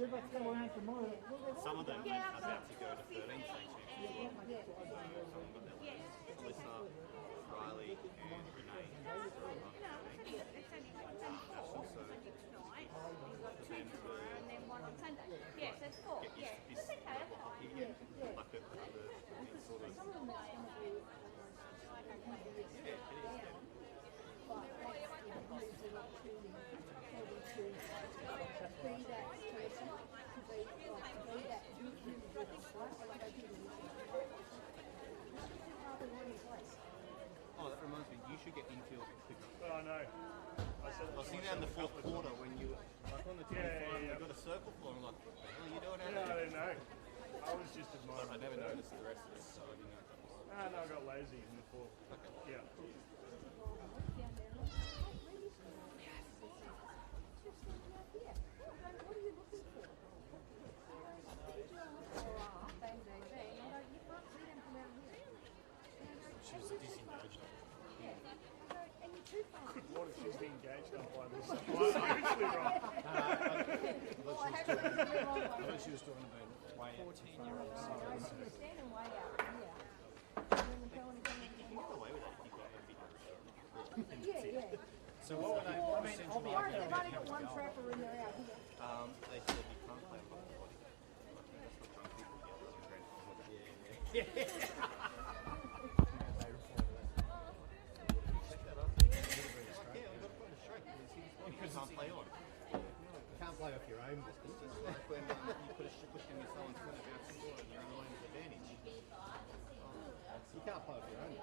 Some of them are about to go to 13 state championships. Alyssa, Riley, and Renee. Also, then Yes, that's four. get this hockey bucket for the sort of. Yeah, it is. Oh, that reminds me, you should get infield quicker. Oh no. I was seeing that in the fourth quarter when you like on the 25 you got a circle for and I'm like, what the hell are you doing out Yeah, I there? didn't know. I was just But admiring. I never noticed the rest of it, so I didn't know that was. Ah, no, I got lazy in the fourth. Okay. Yeah. She was disengaged. What if she's being engaged up by this? Seriously wrong. I thought she was talking about way 14-year-old. You can get away with that if you've got everything. So what were they? What percentage of They've only got one trapper in there out here. They said you can't play above the body. I think that's what drunk people get. Check that up. Yeah, we've got to put it straight because you can't play on. You can't play off your own. It's just like when you put a push in someone's foot and bounce the ball and you're on the line with advantage. You can't play off your own.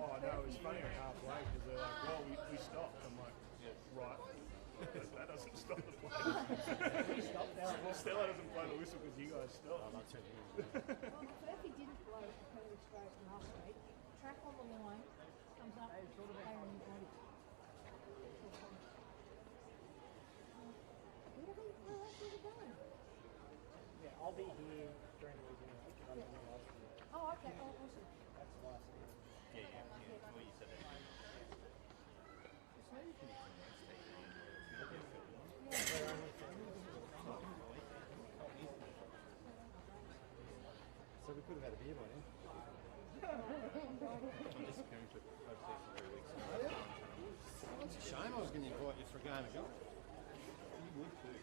Well, no, it was funny at halfway because they're like, well, we stopped. I'm like, right. That doesn't stop the play. Well, Stella doesn't blow the whistle because you guys stopped. I'll tell you. Well, so if he didn't blow completely straight from half straight, track on the line, comes up, player in the body. Where else is it going? Yeah, I'll be here during the weekend. Oh, okay. Oh, awesome. That's the last thing. Yeah. Well, you said that. So you can So we could have had a beer by now. I'm disappearing for overseas for 3 weeks. It's a shame I was going to invite you for a game of golf. You would too.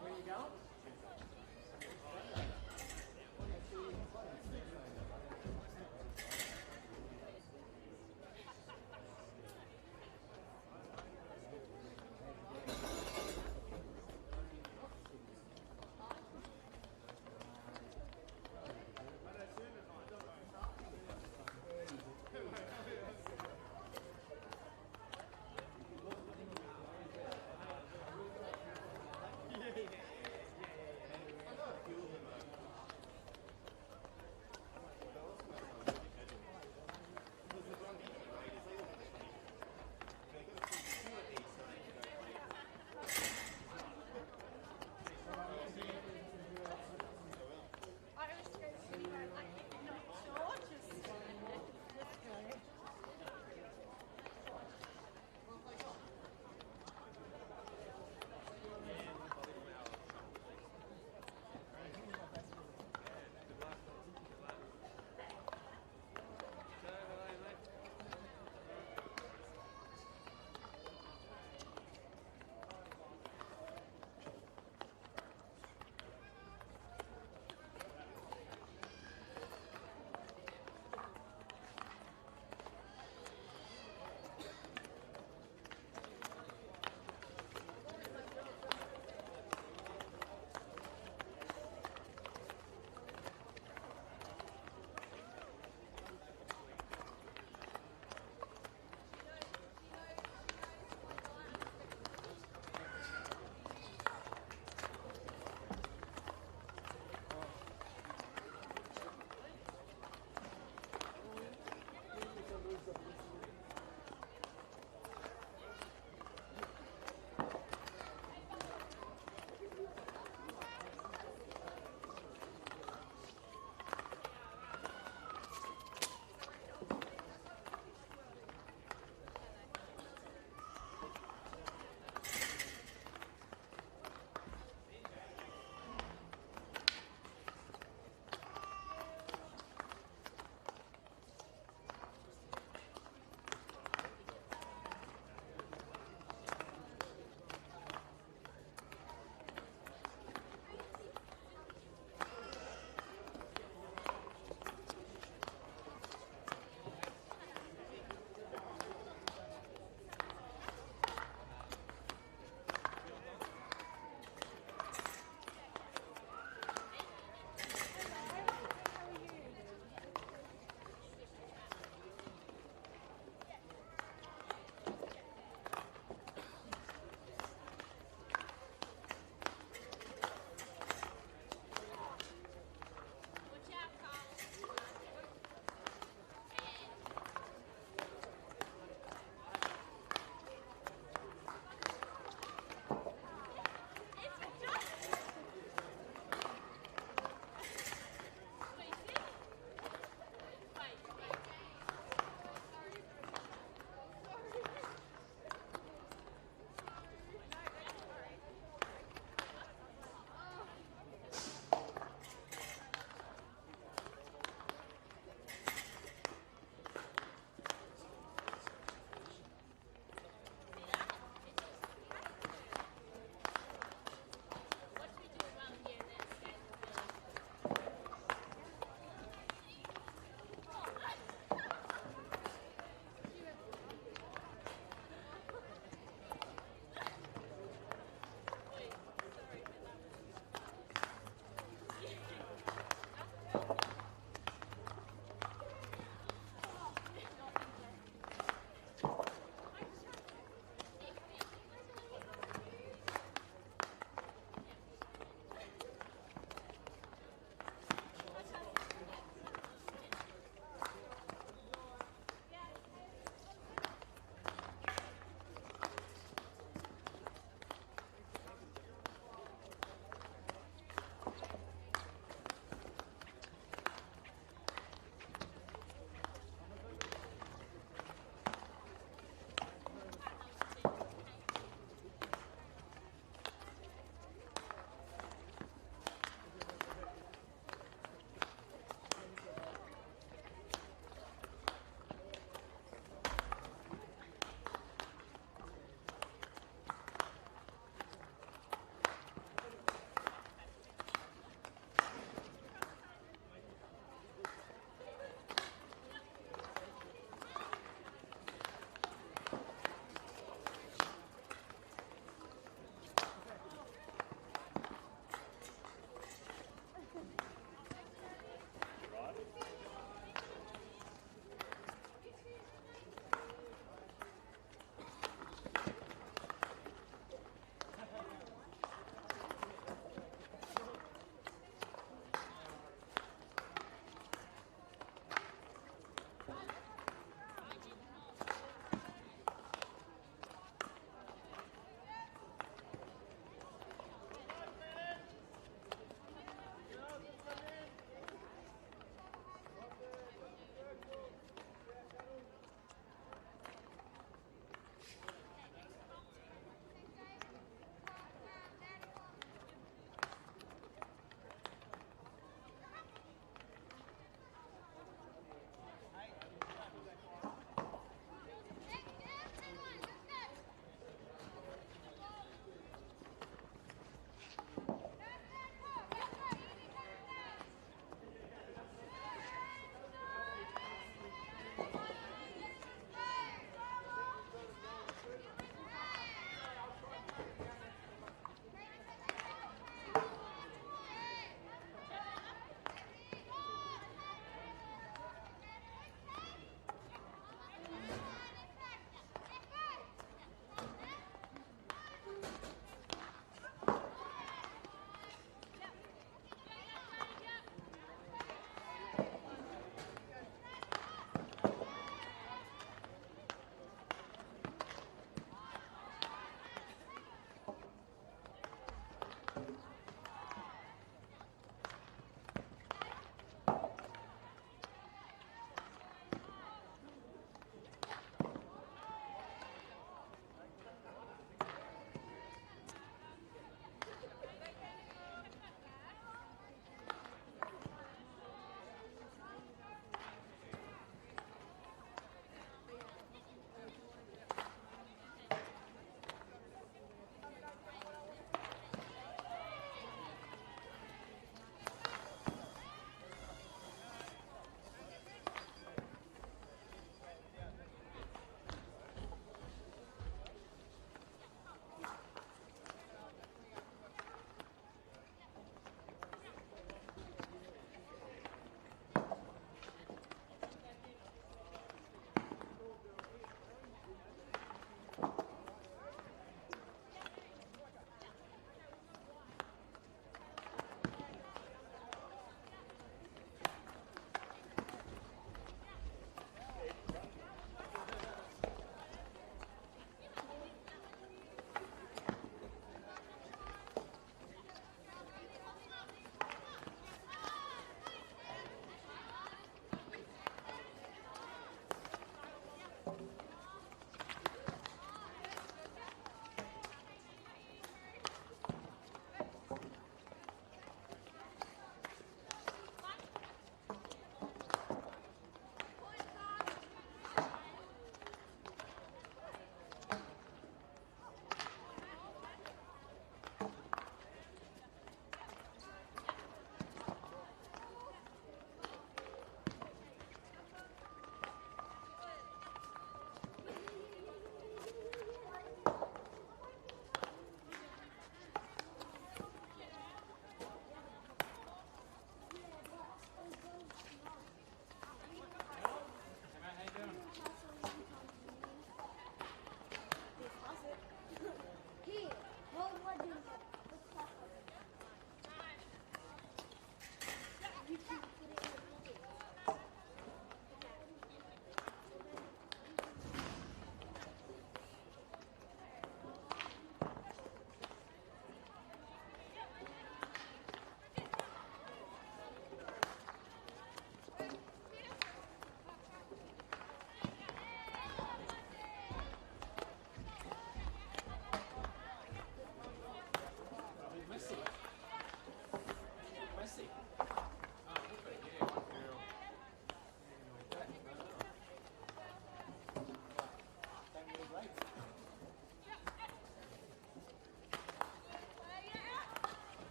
Where you going?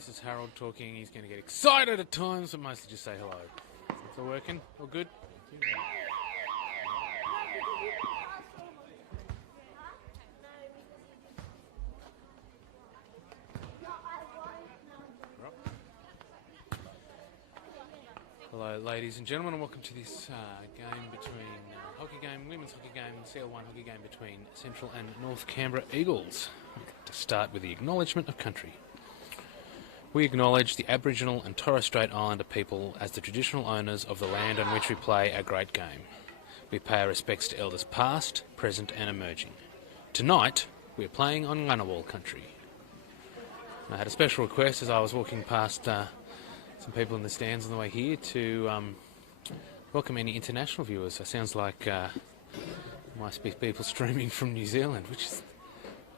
this is Harold talking. He's going to get excited at times, but mostly just say hello. It's all working? All good? Hello, ladies and gentlemen, and welcome to this game between women's hockey game, CL1 hockey game between Central and North Canberra Eagles. To start with the Acknowledgement of Country. We acknowledge the Aboriginal and Torres Strait Islander people as the traditional owners of the land on which we play our great game. We pay our respects to elders past, present and emerging. Tonight, we are playing on Ngunnawal country. I had a special request as I was walking past some people in the stands on the way here to welcome any international viewers. It sounds like must be people streaming from New Zealand, which is,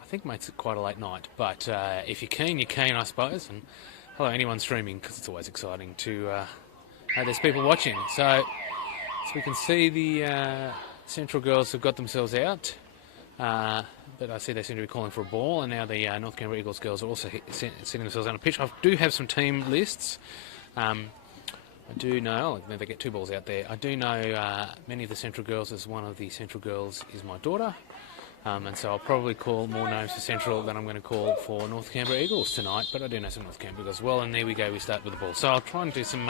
I think makes it quite a late night. But if you're keen, I suppose. And hello, anyone streaming, because it's always exciting to there's people watching. So we can see the Central girls have got themselves out. But I see they seem to be calling for a ball, and now the North Canberra Eagles girls are also setting themselves on a pitch. I do have some team lists. I do know, they get 2 balls out there. I do know many of the Central girls, as one of the Central girls is my daughter. And so I'll probably call more names for Central than I'm going to call for North Canberra Eagles tonight, but I do know some North Canberra Eagles as well, and there we go, we start with the ball. So I'll try and do some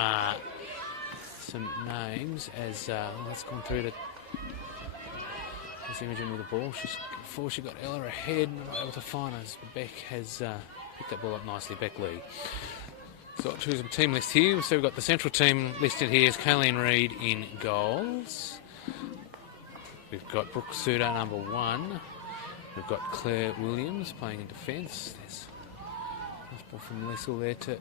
names as let's go through to this Imogen with the ball. Before she got Ella ahead, not able to find us. Beck has picked that ball up nicely, Beck Lee. So I'll choose some team list here. So we've got the Central team listed here as Kayleen Reid in goals. We've got Brooke Suter, number 1. We've got Claire Williams playing in defence. There's a ball from Liesl there to...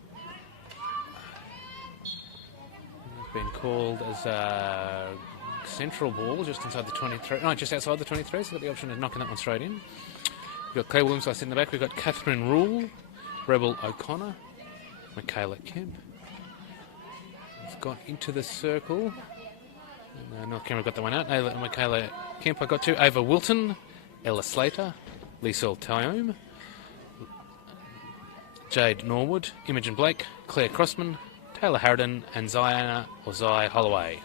been called as a central ball just inside the 23. No, just outside the 23, so we've got the option of knocking that one straight in. We've got Claire Williams in the back. We've got Catherine Rule, Rebel O'Connor, Michaela Kemp. It's gone into the circle. And, North Canberra got that one out. Michaela Kemp I got to. Ava Wilton, Ella Slater, Liesl Tyome, Jade Norwood, Imogen Blake, Claire Crossman, Taylor Harridan and Ziana or Zai Holloway.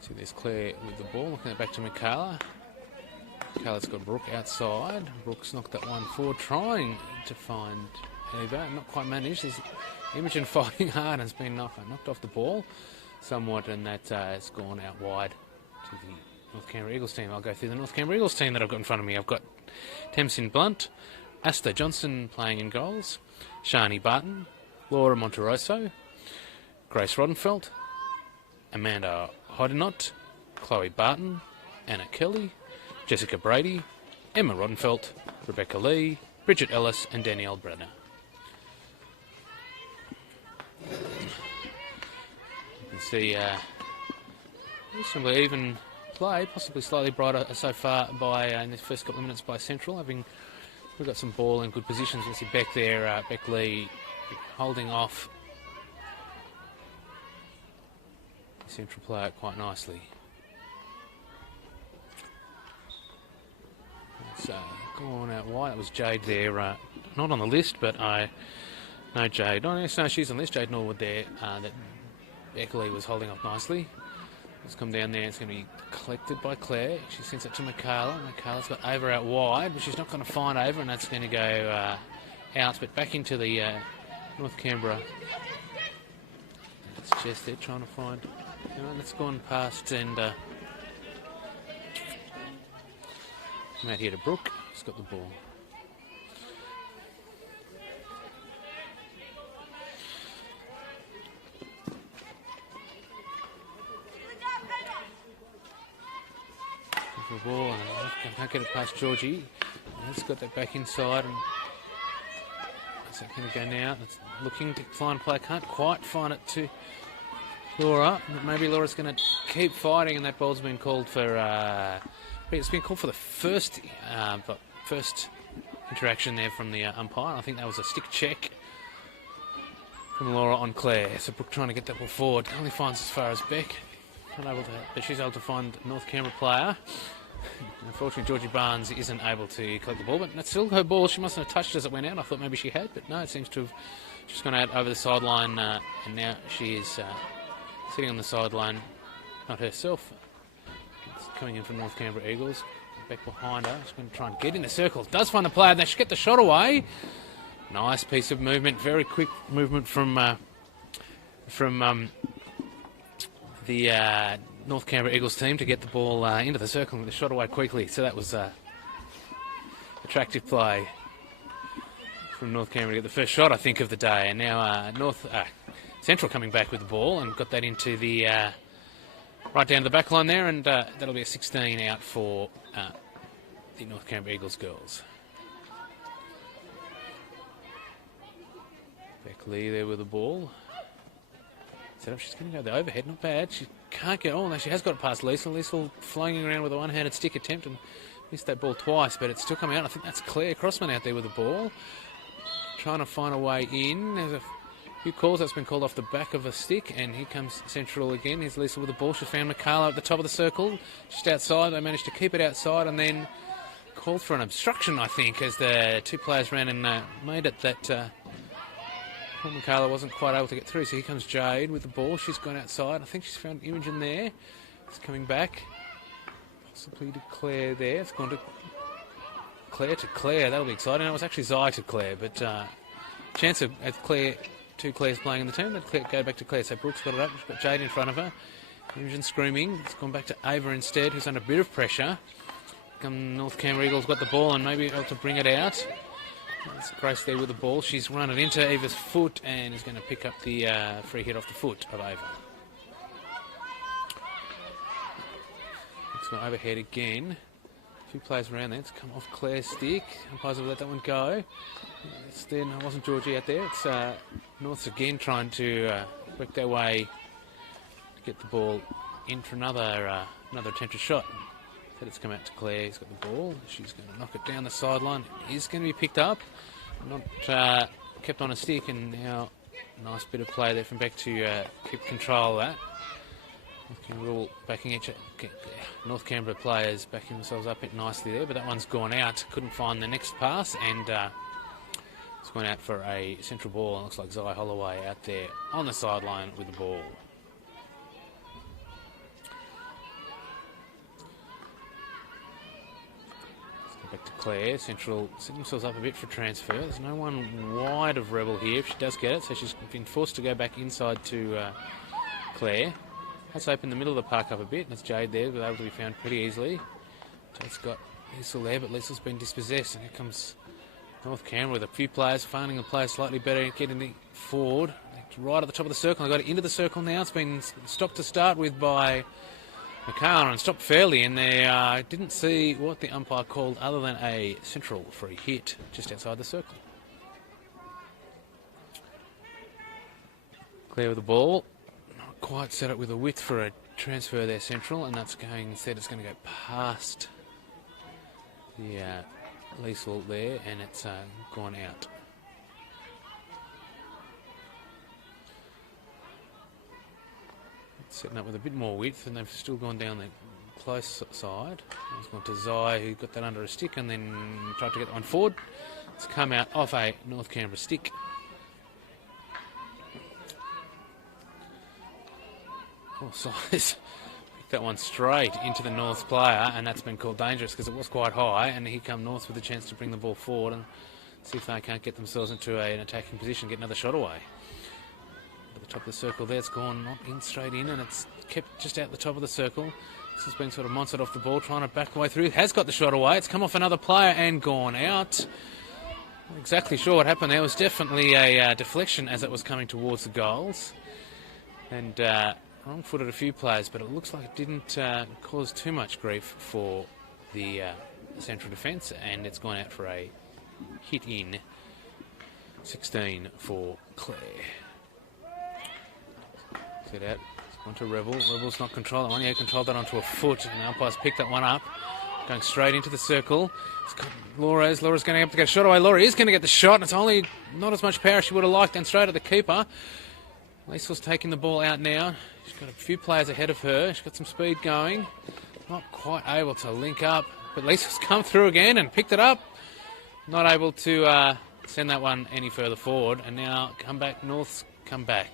See, there's Claire with the ball, looking back to Michaela. Michaela's got Brooke outside. Brooke's knocked that one forward, trying to find Ava. Not quite managed. There's Imogen fighting hard and has been knocked off the ball somewhat, and that has gone out wide to the North Canberra Eagles team. I'll go through the North Canberra Eagles team that I've got in front of me. I've got Tamsin Blunt, Asta Johnson playing in goals, Shani Barton, Laura Monterosso, Grace Rodenfeld, Amanda Hodenot, Chloe Barton, Anna Kelly, Jessica Brady, Emma Rodenfeld, Rebecca Lee, Bridget Ellis and Danielle Brenner. You can see reasonably even play, possibly slightly brighter so far by in the first couple of minutes by Central. We've got some ball in good positions. You see Beck there, Beck Lee holding off the Central player quite nicely. So going out wide, it was Jade there, not on the list, but I know Jade. No, she's on the list. Jade Norwood there. That Beck Lee was holding up nicely. It's come down there. It's going to be collected by Claire. She sends it to Michaela. Michaela's got Ava out wide, but she's not going to find Ava, and that's going to go out, but back into the North Canberra. It's just they're trying to find. That's gone past, and out here to Brooke. He's got the ball. The ball, and I can't get it past Georgie. He's got that back inside, and is that going to go now? It's looking to find play. Can't quite find it to Laura. Maybe Laura's going to keep fighting, and that ball's been called for. It's been called for the first interaction there from the umpire. I think that was a stick check from Laura on Claire. So Brooke trying to get that ball forward. Only finds as far as Beck. Unable to, but she's able to find North Canberra player. Unfortunately, Georgie Barnes isn't able to collect the ball, but that's still her ball. She mustn't have touched it as it went out. I thought maybe she had, but no, it seems to have just gone out over the sideline, and now she is sitting on the sideline, not herself. It's coming in from North Canberra Eagles. Back behind her. She's going to try and get in the circle. Does find the player. They should get the shot away. Nice piece of movement. Very quick movement from the North Canberra Eagles team to get the ball into the circle and get the shot away quickly. So that was attractive play from North Canberra to get the first shot, I think, of the day. And now Central coming back with the ball and got that into the right down to the back line there, and that'll be a 16 out for the North Canberra Eagles girls. Beck Lee there with the ball. Set up, she's going to go the overhead, not bad. She can't get on. She has got it past Liesl. Liesl flying around with a one-handed stick attempt and missed that ball twice, but it's still coming out. I think that's Claire Crossman out there with the ball. Trying to find a way in. There's a few calls. That's been called off the back of a stick, and here comes Central again. Here's Liesl with the ball. She found McCarla at the top of the circle, just outside. They managed to keep it outside and then called for an obstruction, I think, as the two players ran and made it that Paul McCarla wasn't quite able to get through. So here comes Jade with the ball. She's gone outside. I think she's found Imogen there. It's coming back. Possibly to Claire there. It's gone to Claire. That'll be exciting. It was actually Zai to Claire, but chance of Claire, two Claires playing in the team. They'd go back to Claire. So Brooks got it up. She's got Jade in front of her. Imogen screaming. It's gone back to Ava instead, who's under a bit of pressure. North Canberra Eagles got the ball and maybe able to bring it out. It's Grace there with the ball. She's run it into Ava's foot and is going to pick up the free hit off the foot of Ava. It's gone overhead again. A few players around there. It's come off Claire's stick. Umpires will let that one go. It's then, it wasn't Georgie out there. It's Norths again trying to work their way to get the ball in for another attempted shot. Said it's come out to Claire. He's got the ball. She's going to knock it down the sideline. It is going to be picked up. Not kept on a stick, and now nice bit of play there from Beck to keep control of that. North Canberra players backing themselves up nicely there, but that one's gone out. Couldn't find the next pass, and it's gone out for a central ball. It looks like Zai Holloway out there on the sideline with the ball. Back to Claire. Central setting themselves up a bit for transfer. There's no one wide of Rebel here if she does get it, so she's been forced to go back inside to Claire. Let's open the middle of the park up a bit, and it's Jade there, but able to be found pretty easily. Jade's got Liesl there, but Liesl's been dispossessed, and here comes North Canberra with a few players, finding a player slightly better, getting the forward. Right at the top of the circle. They got it into the circle now. It's been stopped to start with by McCarla and stopped fairly, and they didn't see what the umpire called other than a central free hit just outside the circle. Claire with the ball. Not quite set up with a width for a transfer there, Central, and that's going, instead it's going to go past the Liesl there, and it's gone out. Setting up with a bit more width, and they've still gone down the close side. It's gone to Zai, who got that under a stick and then tried to get that one forward. It's come out off a North Canberra stick. Oh, Zai's picked that one straight into the North player, and that's been called dangerous because it was quite high, and here come North with a chance to bring the ball forward and see if they can't get themselves into an attacking position, get another shot away. At the top of the circle there, it's gone not in straight in, and it's kept just out the top of the circle. This has been sort of monstered off the ball, trying to back the way through. Has got the shot away. It's come off another player and gone out. Not exactly sure what happened there. It was definitely a deflection as it was coming towards the goals. And wrong-footed a few players, but it looks like it didn't cause too much grief for the central defence, and it's gone out for a hit in. 16 for Claire. Set out. Onto Rebel. Rebel's not controlling that one. Yeah, controlled that onto a foot, and the umpire's picked that one up. Going straight into the circle. It's got Laura's going to have to get a shot away. Laura is going to get the shot, and it's only not as much power as she would have liked, and straight at the keeper. Liesl's taking the ball out now. She's got a few players ahead of her. She's got some speed going. Not quite able to link up, but Lisa's come through again and picked it up. Not able to send that one any further forward, and now North's come back.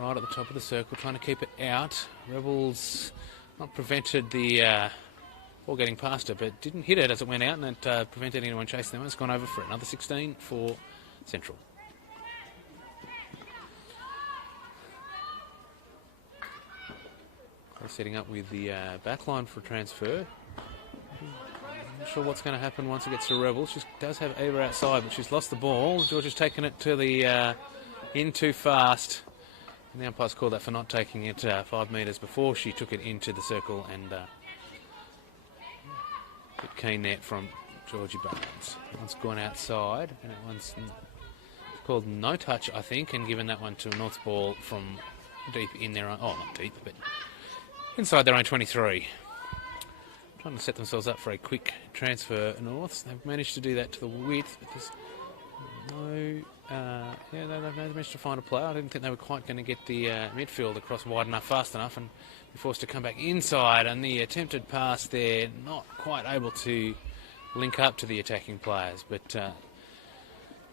Right at the top of the circle, trying to keep it out. Rebels not prevented the ball getting past her, but didn't hit it as it went out, and it prevented anyone chasing them. It's gone over for another 16 for Central. They're setting up with the back line for a transfer. Not sure what's going to happen once it gets to Rebels. She does have Ava outside, but she's lost the ball. George has taken it to the in too fast. And the umpire's called that for not taking it 5 metres before she took it into the circle, and bit keen net from Georgie Barnes. That one's gone outside, and that one's called no touch, I think, and given that one to North's ball from deep in their own, oh, not deep, but inside their own 23. Trying to set themselves up for a quick transfer, North. They've managed to do that to the width, but there's no... they've managed to find a player. I didn't think they were quite going to get the midfield across wide enough, fast enough, and be forced to come back inside. And the attempted pass there, not quite able to link up to the attacking players. But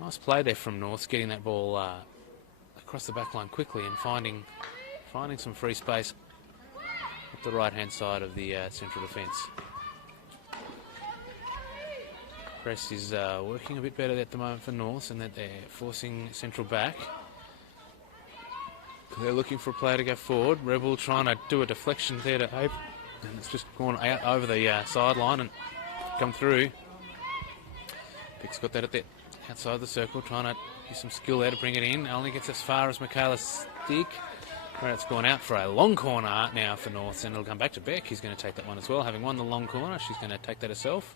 nice play there from North, getting that ball across the back line quickly and finding some free space at the right-hand side of the central defence. Press is working a bit better at the moment for North, and that they're forcing Central back. They're looking for a player to go forward. Rebel trying to do a deflection there to Ape, and it's just gone out over the sideline and come through. Pick's got that at the outside the circle, trying to use some skill there to bring it in. Only gets as far as Michaela's stick, where it's gone out for a long corner now for North, and it'll come back to Beck. He's going to take that one as well. Having won the long corner, she's going to take that herself.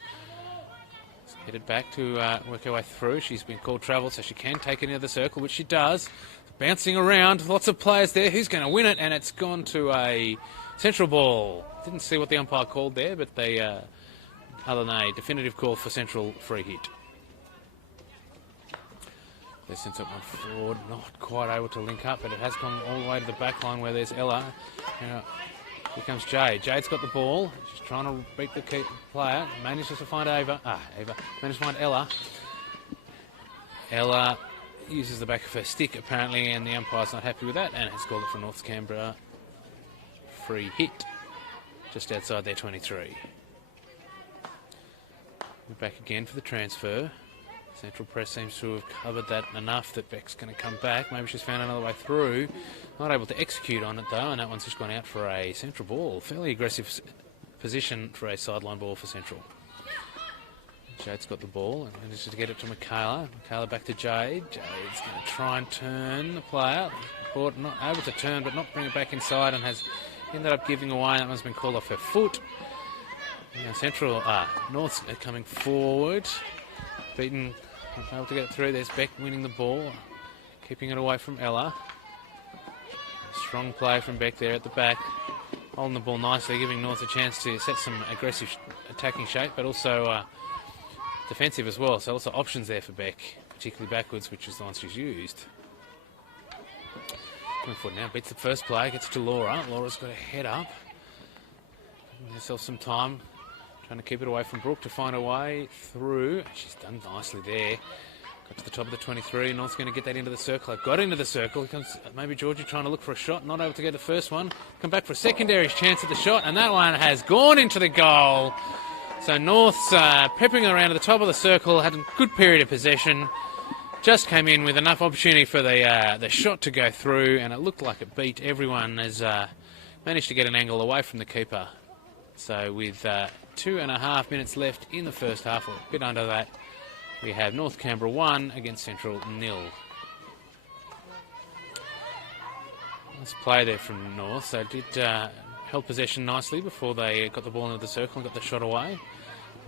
Headed back to work her way through. She's been called travel, so she can take it into the circle, which she does. Bouncing around, lots of players there. Who's going to win it? And it's gone to a Central ball. Didn't see what the umpire called there, but they, other than a definitive call for Central free hit. They sent that one forward, not quite able to link up, but it has gone all the way to the back line where there's Ella. Now, here comes Jade. Jade's got the ball. She's trying to beat the player. Manages to find Ava. Manages to find Ella. Ella uses the back of her stick, apparently, and the umpire's not happy with that, and has called it for North Canberra. Free hit. Just outside their 23. We're back again for the transfer. Central Press seems to have covered that enough that Beck's going to come back. Maybe she's found another way through. Not able to execute on it, though, and that one's just gone out for a Central ball. Fairly aggressive position for a sideline ball for Central. Jade's got the ball and manages to get it to Michaela. Michaela back to Jade. Jade's going to try and turn the player. Ball not able to turn, but not bring it back inside, and has ended up giving away. That one's been called off her foot. Now Central, North's coming forward. Beaten, not able to get it through. There's Beck winning the ball, keeping it away from Ella. Strong play from Beck there at the back, holding the ball nicely, giving North a chance to set some aggressive attacking shape, but also defensive as well. So also options there for Beck, particularly backwards, which is the one she's used. Coming forward now, beats the first play, gets to Laura. Laura's got a head up, giving herself some time. Trying to keep it away from Brooke to find a way through. She's done nicely there. Got to the top of the 23. North's going to get that into the circle. Got into the circle. Here comes maybe Georgie trying to look for a shot. Not able to get the first one. Come back for a secondary chance at the shot. And that one has gone into the goal. So North's peppering around at the top of the circle. Had a good period of possession. Just came in with enough opportunity for the shot to go through. And it looked like it beat everyone. Has managed to get an angle away from the keeper. So with 2.5 minutes left in the first half, or a bit under that, we have North Canberra 1 against Central 0. Nice play there from North. So did held possession nicely before they got the ball into the circle and got the shot away.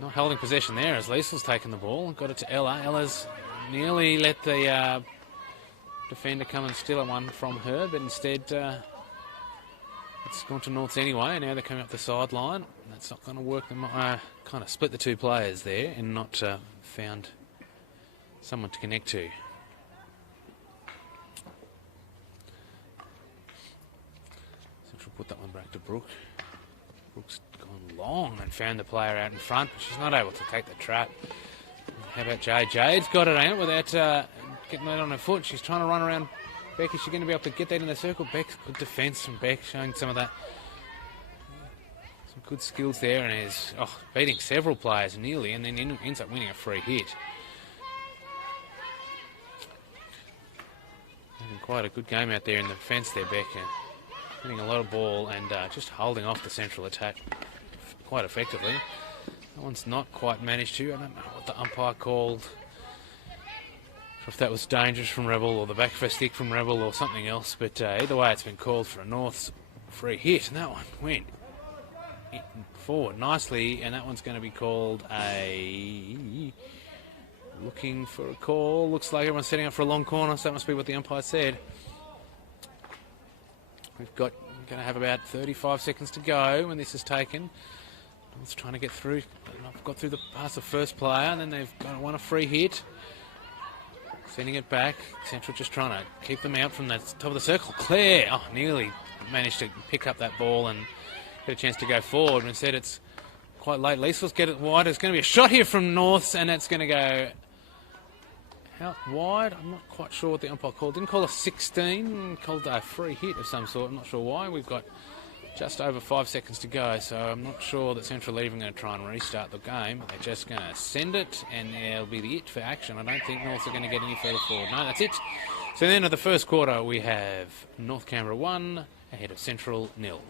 Not holding possession there as Liesl's taken the ball. Got it to Ella. Ella's nearly let the defender come and steal one from her, but instead it's gone to North's anyway. Now they're coming up the sideline. That's not going to work. They might kind of split the two players there and not found someone to connect to. Central put that one back Back to Brooke. Brooke's gone long and found the player out in front, but she's not able to take the trap. How about Jade? Jade's got it out without getting that on her foot. She's trying to run around Beck. Is she going to be able to get that in the circle? Beck's good defence from Beck, showing some of that. Some good skills there, and is beating several players nearly, and then ends up winning a free hit. Having quite a good game out there in the fence there, Beck. Winning a lot of ball and just holding off the central attack quite effectively. That one's not quite managed to. I don't know what the umpire called. If that was dangerous from Rebel or the back of a stick from Rebel or something else, but either way it's been called for a North's free hit, and that one went forward nicely, and that one's going to be called a... Looking for a call. Looks like everyone's setting up for a long corner, so that must be what the umpire said. We're going to have about 35 seconds to go when this is taken. North's trying to get through. I've got through past the first player, and then they've won a free hit. Sending it back. Central just trying to keep them out from the top of the circle. Claire, nearly managed to pick up that ball and get a chance to go forward. But instead, it's quite late. Liesl's get it wide. There's going to be a shot here from Norths, and it's going to go out wide. I'm not quite sure what the umpire called. Didn't call a 16. Called a free hit of some sort. I'm not sure why. We've got just over 5 seconds to go, so I'm not sure that Central are even going to try and restart the game. They're just going to send it, and it'll be the it for action. I don't think Norths are going to get any further forward. No, that's it. So at the end of the first quarter, we have North Canberra 1 ahead of Central 0.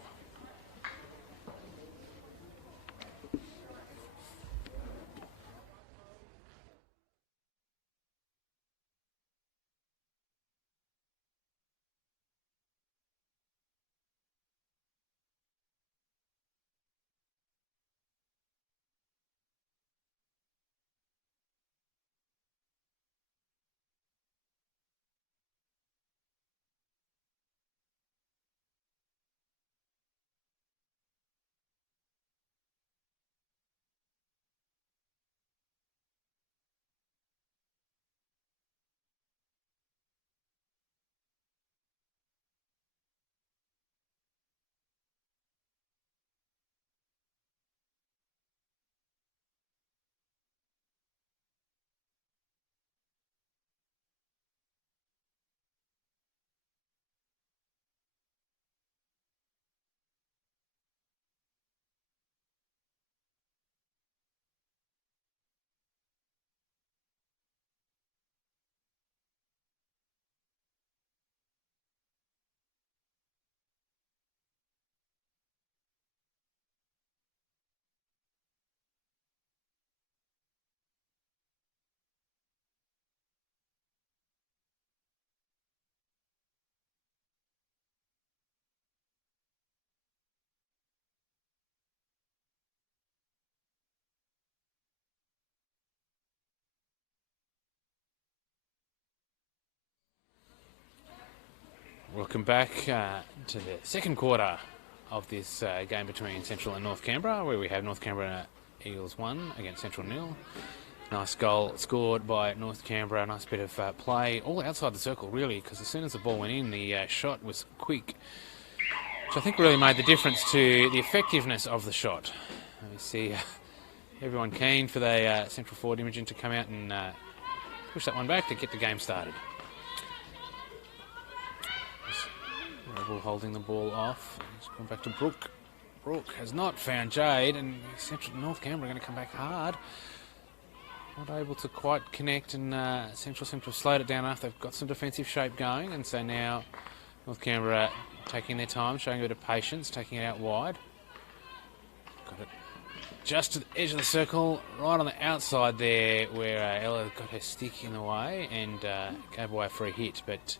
Welcome back to the second quarter of this game between Central and North Canberra, where we have North Canberra Eagles 1 against Central 0. Nice goal scored by North Canberra. Nice bit of play, all outside the circle really, because as soon as the ball went in, the shot was quick, which I think really made the difference to the effectiveness of the shot. We see everyone keen for the Central forward Imogen to come out and push that one back to get the game started. Rebel holding the ball off. He's gone back to Brooke. Brooke has not found Jade, and Central North Canberra are going to come back hard. Not able to quite connect, and Central seem to have slowed it down after they've got some defensive shape going, and so now North Canberra taking their time, showing a bit of patience, taking it out wide. Got it just to the edge of the circle, right on the outside there, where Ella got her stick in the way and gave away a free hit, but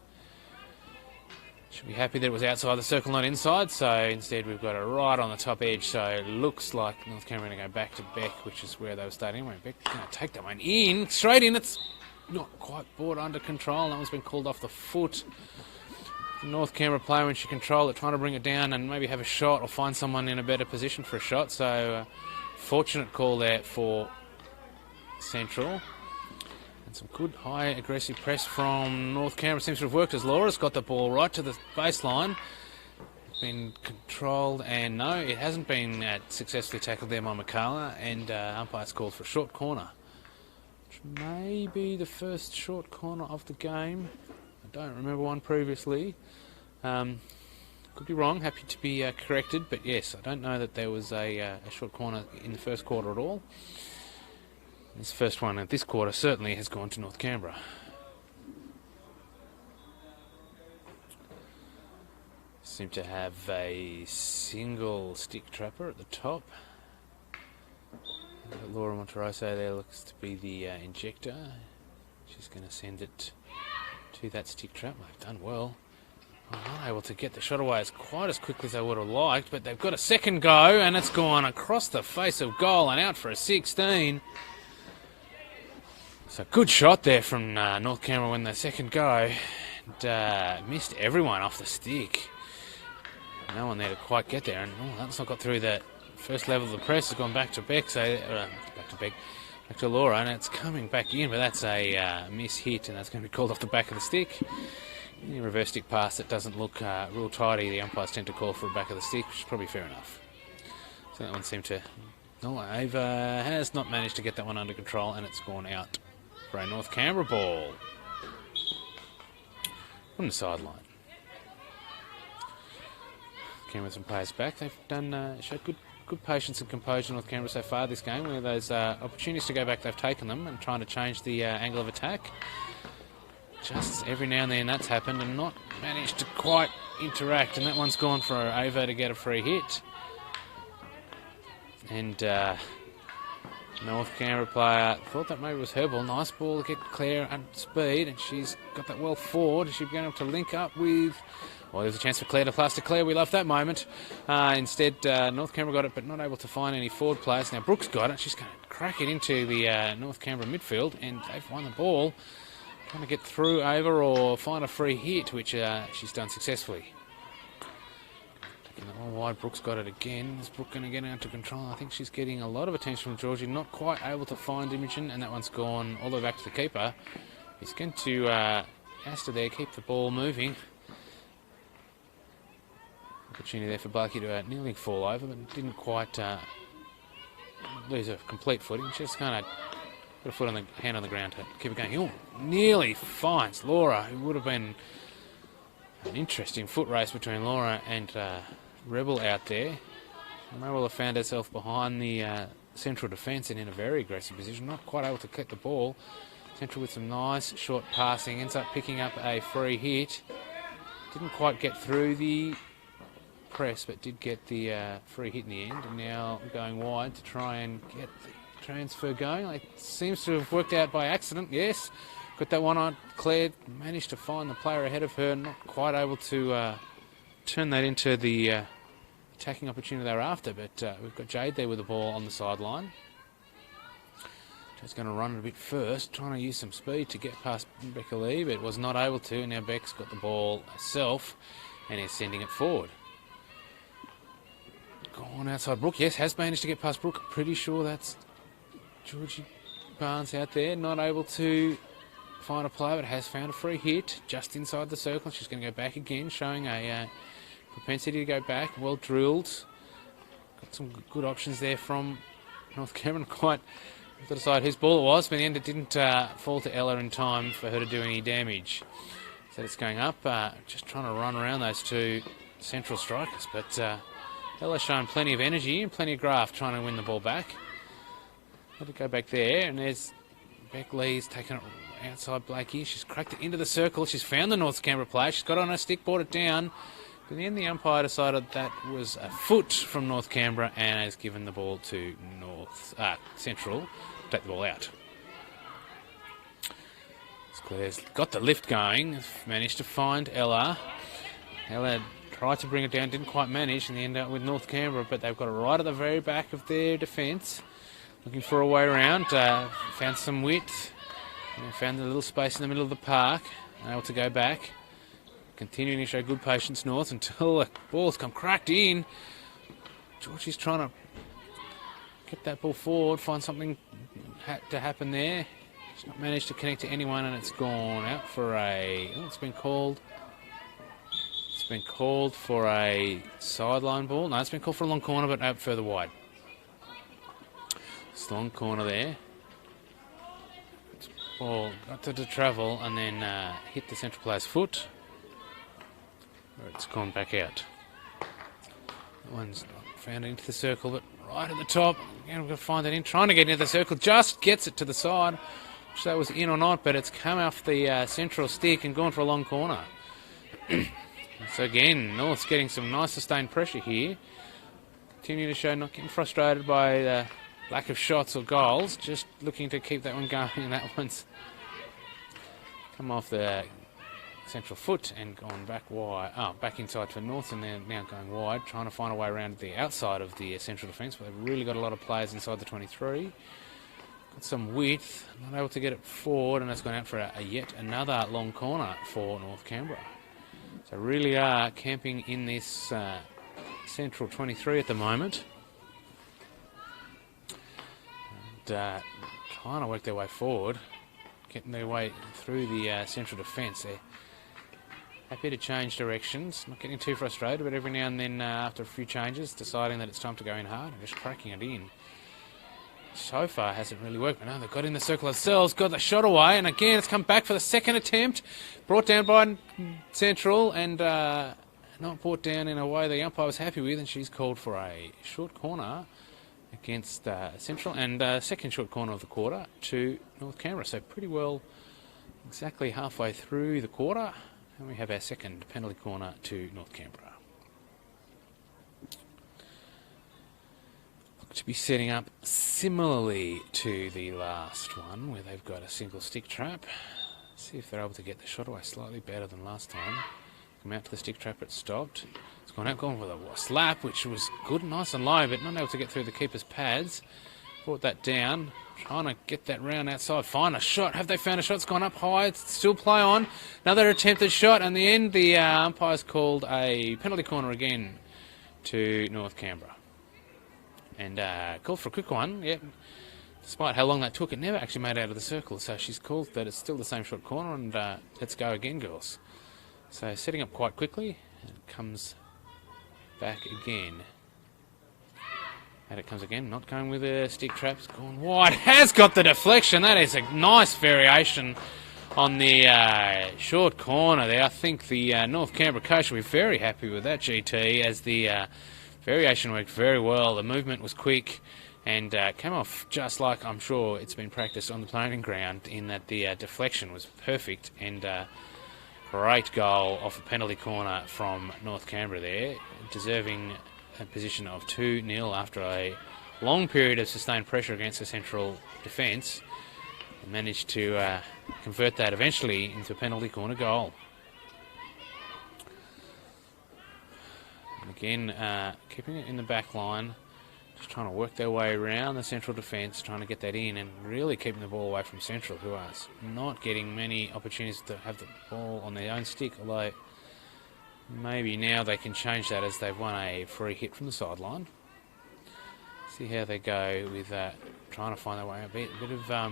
should be happy that it was outside the circle, not inside, so instead we've got it right on the top edge, so it looks like North Canberra are going to go back to Beck, which is where they were starting. Anyway, Beck's going to take that one in, straight in. It's not quite brought under control. That one's been called off the foot. The North Canberra player, when she controlled it, trying to bring it down and maybe have a shot or find someone in a better position for a shot, so fortunate call there for Central. And some good high aggressive press from North Canberra. Seems to have worked as Laura's got the ball right to the baseline. been controlled, and no, it hasn't been successfully tackled there by McCullough, and umpire's called for a short corner, which may be the first short corner of the game. I don't remember one previously. Could be wrong, happy to be corrected, but yes, I don't know that there was a short corner in the first quarter at all. This first one at this quarter certainly has gone to North Canberra. Seem to have a single stick trapper at the top. Laura Monteroso there looks to be the injector. She's going to send it to that stick trap. They've done well. Not able to get the shot away quite as quickly as they would have liked, but they've got a second go, and it's gone across the face of goal and out for a 16. So good shot there from North Canberra when the second go, and missed everyone off the stick. No one there to quite get there, and that's not got through that first level of the press. Has gone back to Beck, back to Laura, and it's coming back in, but that's a miss hit, and that's going to be called off the back of the stick. Any reverse stick pass that doesn't look real tidy, the umpires tend to call for a back of the stick, which is probably fair enough. So that one seemed to... No, Ava has not managed to get that one under control, and it's gone out for a North Canberra ball from the sideline. Canberra some players back. They've done showed good patience and composure, North Canberra, so far this game. Where those opportunities to go back, they've taken them and trying to change the angle of attack. Just every now and then that's happened and not managed to quite interact, and that one's gone for Ava to get a free hit. And North Canberra player thought that maybe it was her ball. Nice ball to get Claire at speed, and she's got that well forward. She's going to link up with... Well, there's a chance for Claire to plaster Claire. We love that moment. Instead, North Canberra got it, but not able to find any forward players. Now Brooks got it. She's going to crack it into the North Canberra midfield, and they've won the ball. Trying to get through Ava or find a free hit, which she's done successfully. Taking that one wide, Brooks got it again. Is Brooke going to get out to control? I think she's getting a lot of attention from Georgie. Not quite able to find Imogen, and that one's gone all the way back to the keeper. He's going to Astor there, keep the ball moving. Opportunity there for Blakey to nearly fall over, but didn't quite lose a complete footing. Just kind of put a foot on the hand on the ground to keep it going. Oh, nearly finds Laura, who would have been an interesting foot race between Laura and Rebel out there. May well have found herself behind the Central defence and in a very aggressive position. Not quite able to collect the ball. Central with some nice short passing. Ends up picking up a free hit. Didn't quite get through the press, but did get the free hit in the end. And now going wide to try and get the transfer going. It seems to have worked out by accident, yes. Got that one on. Claire managed to find the player ahead of her, not quite able to turn that into the attacking opportunity they were after, but we've got Jade there with the ball on the sideline. Jade's going to run it a bit first, trying to use some speed to get past Becca Lee, but was not able to. Now Beck's got the ball herself and is sending it forward. Gone outside Brooke. Yes, has managed to get past Brooke. Pretty sure that's Georgie Barnes out there, not able to find a player, but has found a free hit just inside the circle. She's going to go back again, showing a propensity to go back. Well drilled. Got some good options there from North Canberra. Quite to decide whose ball it was, but in the end it didn't fall to Ella in time for her to do any damage. So it's going up, just trying to run around those two Central strikers, but Ella's shown plenty of energy and plenty of graft trying to win the ball back. Let it go back there, and there's Beck Lee's taken it outside Blakey. She's cracked it into the circle. She's found the North Canberra player. She's got it on her stick, brought it down. But in the end, the umpire decided that was a foot from North Canberra and has given the ball to Central to take the ball out. Claire's got the lift going, managed to find Ella. Ella tried to bring it down, didn't quite manage, and they end up with North Canberra, but they've got it right at the very back of their defence. Looking for a way around, found some width, and found a little space in the middle of the park, able to go back. Continuing to show good patience, North, until the ball's come cracked in. Georgie's trying to get that ball forward, find something to happen there. She's not managed to connect to anyone, and it's gone out for a... Oh, it's been called. It's been called for a sideline ball. No, it's been called for a long corner, but out further wide. It's a long corner there. Ball got to travel and then hit the central player's foot, where it's gone back out. That one's found it into the circle, but right at the top. Again, we've got to find it in. Trying to get into the circle, just gets it to the side. Which that was in or not, but it's come off the central stick and gone for a long corner. So again, North's getting some nice sustained pressure here. Continue to show not getting frustrated by the lack of shots or goals, just looking to keep that one going. And that one's come off the central foot and gone back wide. Back inside for North, and they're now going wide, trying to find a way around the outside of the central defence, but they've really got a lot of players inside the 23. Got some width, not able to get it forward, and it's gone out for yet another long corner for North Canberra. So really are camping in this central 23 at the moment. And trying to work their way forward, getting their way through the central defence. They're happy to change directions, not getting too frustrated, but every now and then after a few changes, deciding that it's time to go in hard and just cracking it in. So far hasn't really worked, but now they've got in the circle themselves, got the shot away, and again it's come back for the second attempt, brought down by Central, and not brought down in a way the umpire was happy with, and she's called for a short corner against Central, and second short corner of the quarter to North Canberra. So pretty well exactly halfway through the quarter, and we have our second penalty corner to North Canberra. To be setting up similarly to the last one, where they've got a single stick trap. See if they're able to get the shot away slightly better than last time. Come out to the stick trap, it stopped. It's gone with a slap, which was good, nice and low, but not able to get through the keeper's pads. Brought that down, trying to get that round outside. Find a shot. Have they found a shot? It's gone up high. It's still play on. Another attempted shot, and in the end, the umpire's called a penalty corner again to North Canberra. And called for a quick one, yep. Despite how long that took, it never actually made out of the circle. So she's called that it's still the same short corner, and let's go again, girls. So setting up quite quickly, and it comes back again. And it comes again, not going with the stick traps, gone wide. Has got the deflection. That is a nice variation on the short corner there. I think the North Canberra coach will be very happy with that, GT, as the variation worked very well. The movement was quick and came off just like I'm sure it's been practiced on the playing ground, in that the deflection was perfect, and great goal off a penalty corner from North Canberra there, deserving a position of 2-0 after a long period of sustained pressure against the central defence. Managed to convert that eventually into a penalty corner goal. Again, keeping it in the back line, just trying to work their way around the central defence, trying to get that in, and really keeping the ball away from Central, who are not getting many opportunities to have the ball on their own stick, although maybe now they can change that as they've won a free hit from the sideline. See how they go with trying to find their way. A bit of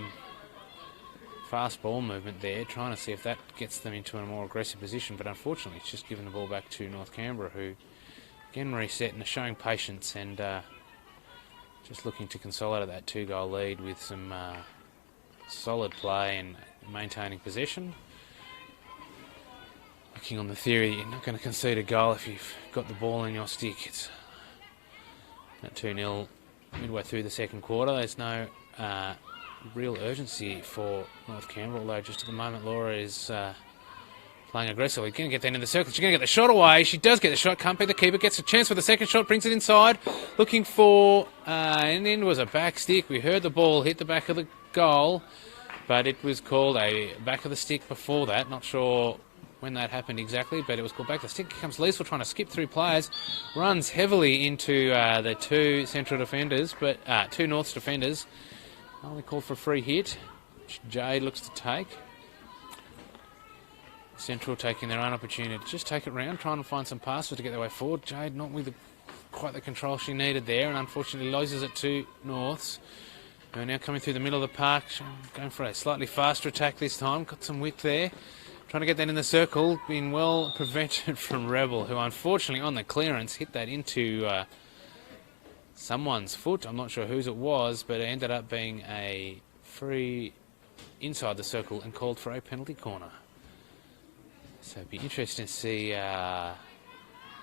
fast ball movement there, trying to see if that gets them into a more aggressive position, but unfortunately it's just given the ball back to North Canberra, who again reset and are showing patience and just looking to consolidate that 2-goal lead with some solid play and maintaining possession. Looking on the theory that you're not going to concede a goal if you've got the ball in your stick. It's at 2-0 midway through the second quarter. There's no real urgency for North Canberra, although just at the moment Laura is playing aggressively. Going to get that into the circle. She's going to get the shot away. She does get the shot. Can't beat the keeper. Gets a chance for the second shot. Brings it inside. Looking for... and then was a back stick. We heard the ball hit the back of the goal, but it was called a back of the stick before that. Not sure when that happened exactly, but it was called back. The stick comes Liesel trying to skip through players. Runs heavily into the two Central defenders, but two North's defenders. Only called for a free hit, which Jade looks to take. Central taking their own opportunity to just take it round, trying to find some passes to get their way forward. Jade not with quite the control she needed there, and unfortunately loses it to Norths, who are now coming through the middle of the park, going for a slightly faster attack this time. Got some width there. Trying to get that in the circle, been well prevented from Rebel, who unfortunately on the clearance hit that into someone's foot. I'm not sure whose it was, but it ended up being a free inside the circle and called for a penalty corner. So it'd be interesting to see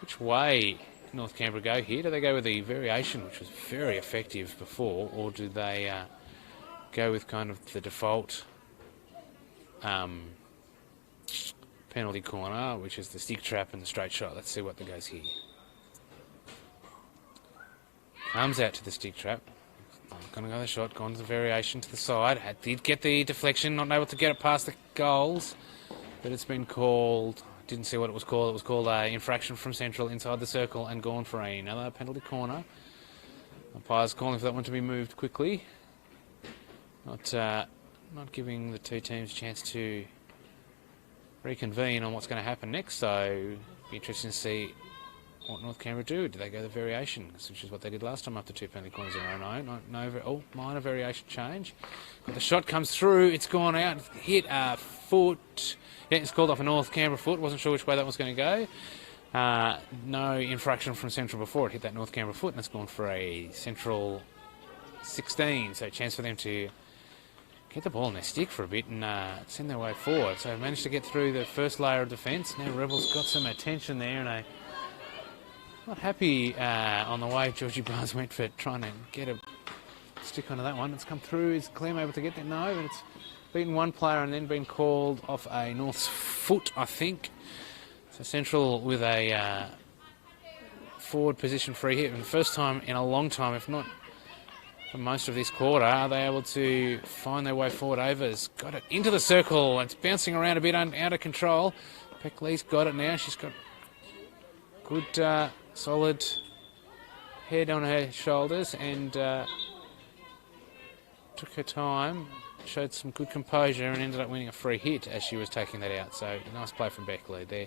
which way North Canberra go here. Do they go with the variation, which was very effective before, or do they go with kind of the default penalty corner, which is the stick trap and the straight shot? Let's see what goes here. Comes out to the stick trap. Going to go the shot, gone to the variation to the side. Did get the deflection, not able to get it past the goals, but it's been called. Didn't see what it was called. It was called infraction from central inside the circle and gone for another penalty corner. Umpire's calling for that one to be moved quickly. Not giving the two teams a chance to reconvene on what's going to happen next. So it'll be interesting to see what North Canberra do. Do they go the variation, which is what they did last time after 2 penalty corners in a row? Minor variation change. But the shot comes through. It's gone out. Hit a foot. Yeah, it's called off a North Canberra foot. Wasn't sure which way that was going to go. No infraction from central before. It hit that North Canberra foot, and it's gone for a central 16. So a chance for them to get the ball in their stick for a bit and send their way forward. So managed to get through the first layer of defence. Now Rebels got some attention there, and not happy on the way Georgie Barnes went for trying to get a stick onto that one. It's come through. Is Clem able to get there? No, but it's beaten one player and then been called off a North's foot, I think. So Central with a forward position free hit. And the first time in a long time, if not for most of this quarter, are they able to find their way forward. Ava's got it into the circle. It's bouncing around a bit out of control. Peckley's got it now. She's got good, solid head on her shoulders and took her time, showed some good composure and ended up winning a free hit as she was taking that out. So nice play from Beckley there.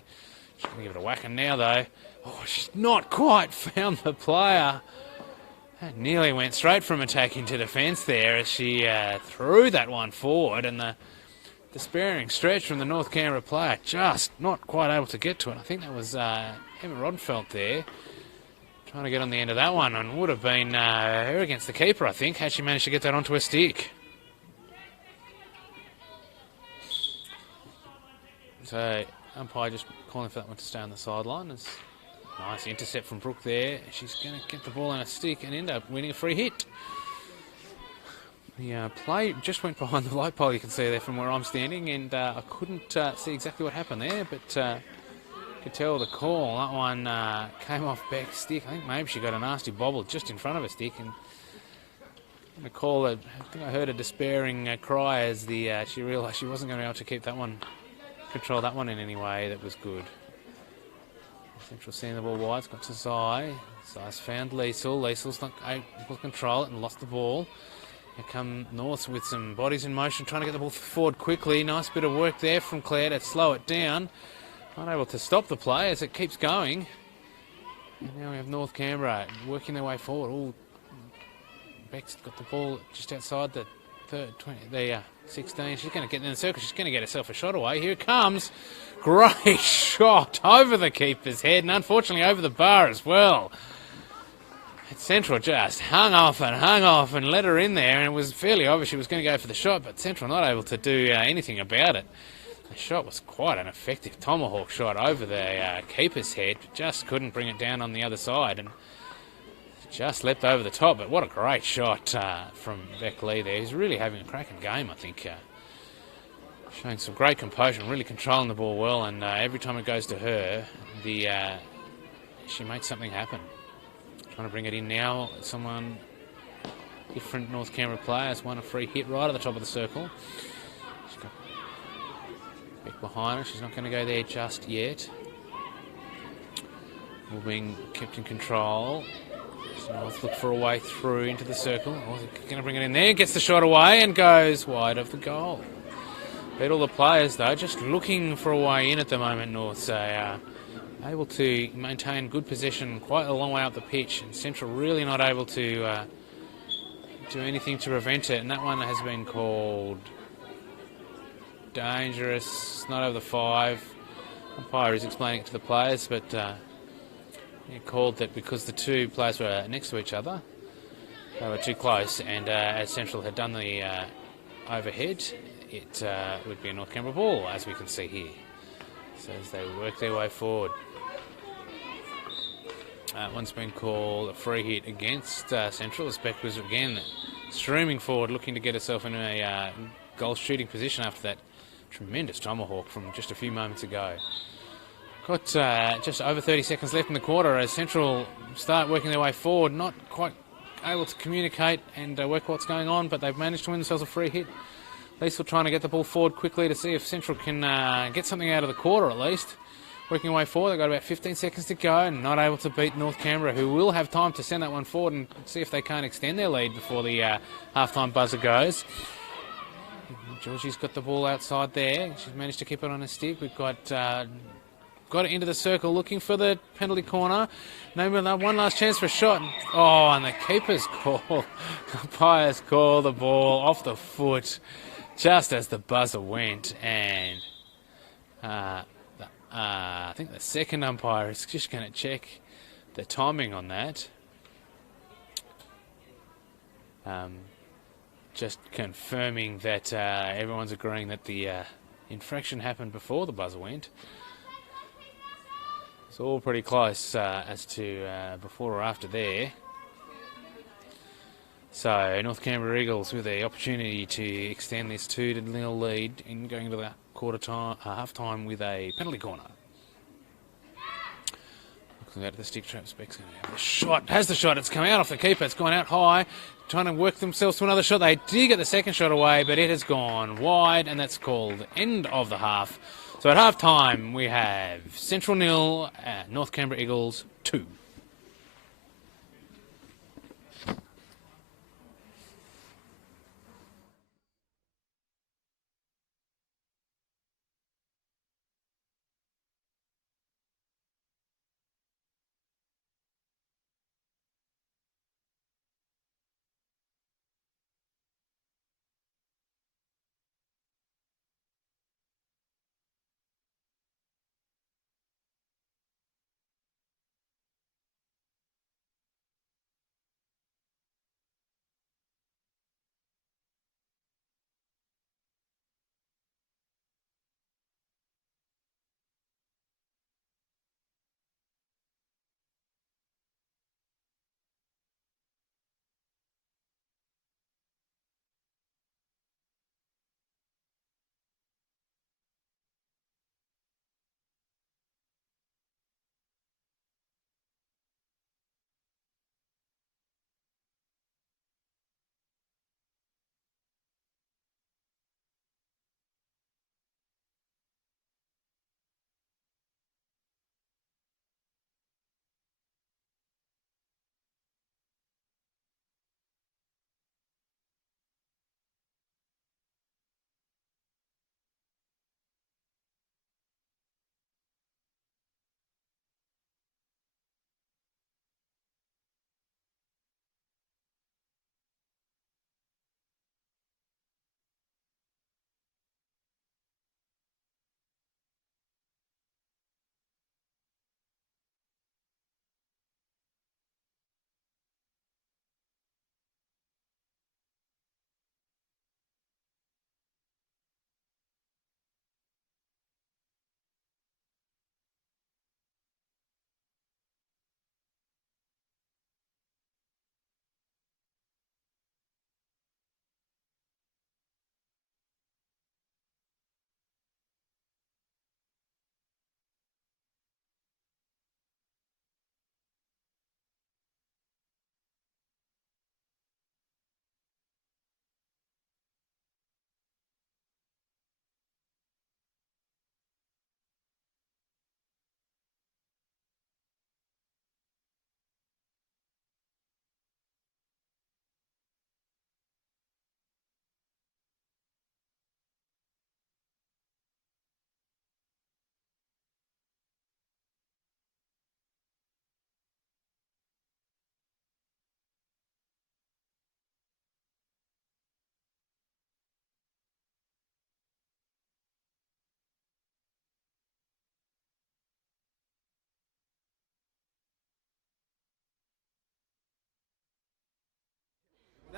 She's going to give it a whacker now though. Oh, she's not quite found the player. That nearly went straight from attacking to defence there as she threw that one forward, and the despairing stretch from the North Canberra player just not quite able to get to it. I think that was Emma Roddenfeld there trying to get on the end of that one, and would have been her against the keeper, I think, had she managed to get that onto her stick. So umpire just calling for that one to stay on the sideline. It's nice intercept from Brooke there. She's going to get the ball on a stick and end up winning a free hit. The play just went behind the light pole, you can see there from where I'm standing, and I couldn't see exactly what happened there, but could tell the call. That one came off Beck's stick. I think maybe she got a nasty bobble just in front of her stick, and the call, I think I heard a despairing cry as she realised she wasn't going to be able to keep that one, control that one in any way that was good. Central seeing the ball wide, it's got to Zai. Zai's found Liesl. Liesl's not able to control it and lost the ball. Here come North with some bodies in motion, trying to get the ball forward quickly. Nice bit of work there from Claire to slow it down. Not able to stop the play as it keeps going. And now we have North Canberra working their way forward. Ooh, Beck's got the ball just outside the 16. She's going to get in the circle. She's going to get herself a shot away. Here it comes. Great shot over the keeper's head, and unfortunately over the bar as well. Central just hung off and let her in there, and it was fairly obvious she was going to go for the shot, but Central not able to do anything about it. The shot was quite an effective tomahawk shot over the keeper's head, but just couldn't bring it down on the other side, and just leapt over the top. But what a great shot from Beck Lee there. He's really having a cracking game, I think. Showing some great composure and really controlling the ball well, and every time it goes to her, she makes something happen. Trying to bring it in now. Someone different, North Canberra players won a free hit right at the top of the circle. She's got Beck behind her. She's not going to go there just yet. Ball being kept in control. So North look for a way through into the circle. Going to bring it in there. Gets the shot away and goes wide of the goal. Beat all the players though, just looking for a way in at the moment, North. So able to maintain good possession quite a long way up the pitch, and Central really not able to do anything to prevent it, and that one has been called dangerous, not over the 5. Umpire is explaining it to the players, but he called that because the two players were next to each other, they were too close, and as Central had done the overhead, it would be a North Canberra ball, as we can see here. So as they work their way forward. One's been called a free hit against Central. Speck was again streaming forward, looking to get herself in a goal shooting position after that tremendous tomahawk from just a few moments ago. Got just over 30 seconds left in the quarter as Central start working their way forward, not quite able to communicate and work what's going on, but they've managed to win themselves a free hit. At least we're trying to get the ball forward quickly to see if Central can get something out of the quarter at least. Working away forward, they've got about 15 seconds to go and not able to beat North Canberra, who will have time to send that one forward and see if they can't extend their lead before the half-time buzzer goes. Georgie's got the ball outside there. She's managed to keep it on a stick. We've got it into the circle looking for the penalty corner. One last chance for a shot. Oh, and the keeper's call. The umpires call the ball off the foot just as the buzzer went, and I think the second umpire is just going to check the timing on that. Just confirming that everyone's agreeing that the infraction happened before the buzzer went. It's all pretty close as to before or after there. So North Canberra Eagles with the opportunity to extend this 2-0 lead in going into the half time with a penalty corner. Looking at the stick trap, Speck's going to have the shot. Has the shot. It's come out off the keeper. It's gone out high. Trying to work themselves to another shot. They did get the second shot away, but it has gone wide, and that's called end of the half. So at half time, we have Central 0, North Canberra Eagles 2.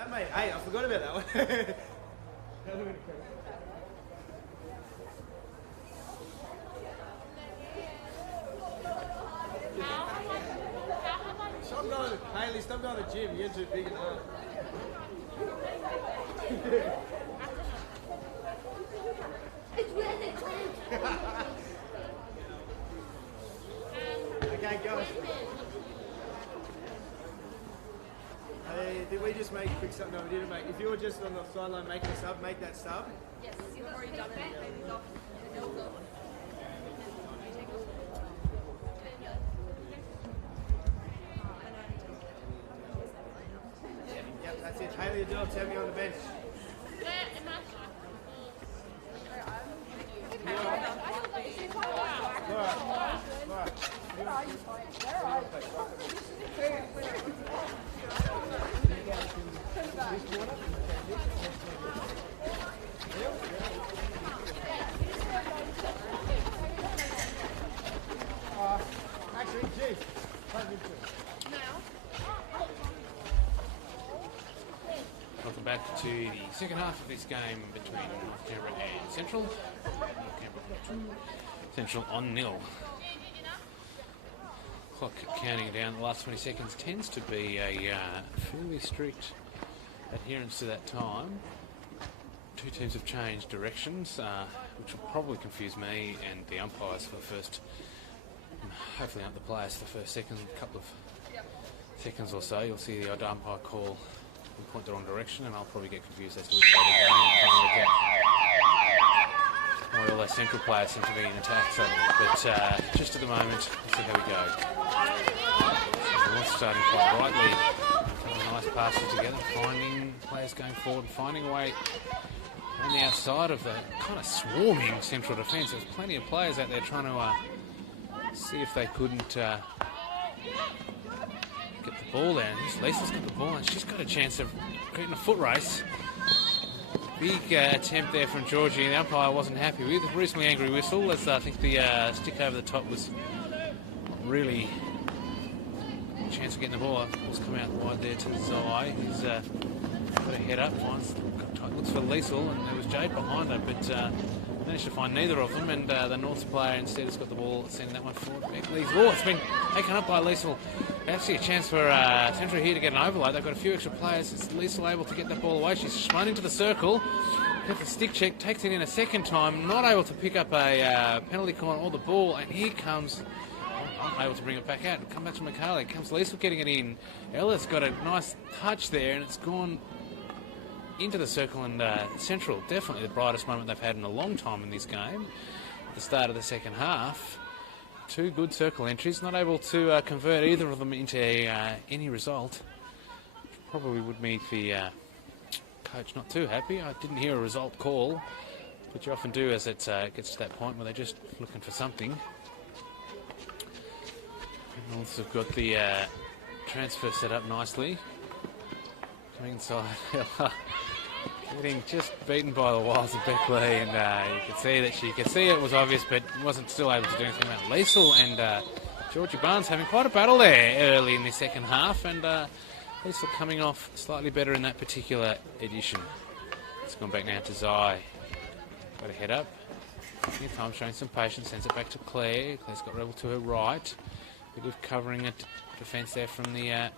That made 8. I forgot about that one. Stop going, Hayley, stop going to the gym. You're too big and hard. Okay, go. Hey, did we just make a quick sub? No, we didn't make. If you were just on the sideline making a sub, make that sub. Yes, you've already done it. Baby's off. The bill's off. Yep, that's it. Hayley, your job. Have me on the bench. Actually, G. Welcome back to the second half of this game between North Canberra and Central. North Canberra 2, Central on 0. Clock counting down. The last 20 seconds tends to be a fairly strict adherence to that time. Two teams have changed directions, which will probably confuse me and the umpires for the first, hopefully not the players, for the first couple of seconds or so. You'll see the odd umpire call and point the wrong direction, and I'll probably get confused as to which way they're going and try and look at why all those Central players seem to be in attack suddenly. But just at the moment, we'll see how we go. So North starting quite brightly. Nice passes together, finding players going forward, finding a way on the outside of the kind of swarming Central defence. There's plenty of players out there trying to see if they couldn't get the ball down. Lisa's got the ball and she's got a chance of creating a foot race. Big attempt there from Georgie. The umpire wasn't happy with a reasonably angry whistle, as I think the stick over the top was really a chance of getting the ball. Ball's come out wide there to Zai. He's got a head up, looks for Liesel, and there was Jade behind her, but managed to find neither of them, and the North's player instead has got the ball, sending that one forward. Oh, it's been taken up by Liesel. Actually a chance for Central here to get an overload. They've got a few extra players. Is Liesel able to get that ball away? She's run into the circle, gets the stick check, takes it in a second time, not able to pick up a penalty corner or the ball, and here comes, able to bring it back out. Come back to McCarley. Comes Liesel getting it in. Ella's got a nice touch there, and it's gone into the circle, and Central, definitely the brightest moment they've had in a long time in this game. At the start of the second half, two good circle entries, not able to convert either of them into any result. Probably would make the coach not too happy. I didn't hear a result call, but you often do as it gets to that point where they're just looking for something. Norths have got the transfer set up nicely. Coming inside, getting just beaten by the Wilds of Beckley, and you could see that she could see it was obvious, but wasn't still able to do anything about Liesel and Georgie Barnes having quite a battle there early in the second half, and Liesel coming off slightly better in that particular edition. It's gone back now to Zai. Got a head up. Here time showing some patience, sends it back to Claire. Claire's got Rebel to her right. Bit of covering a defence there from the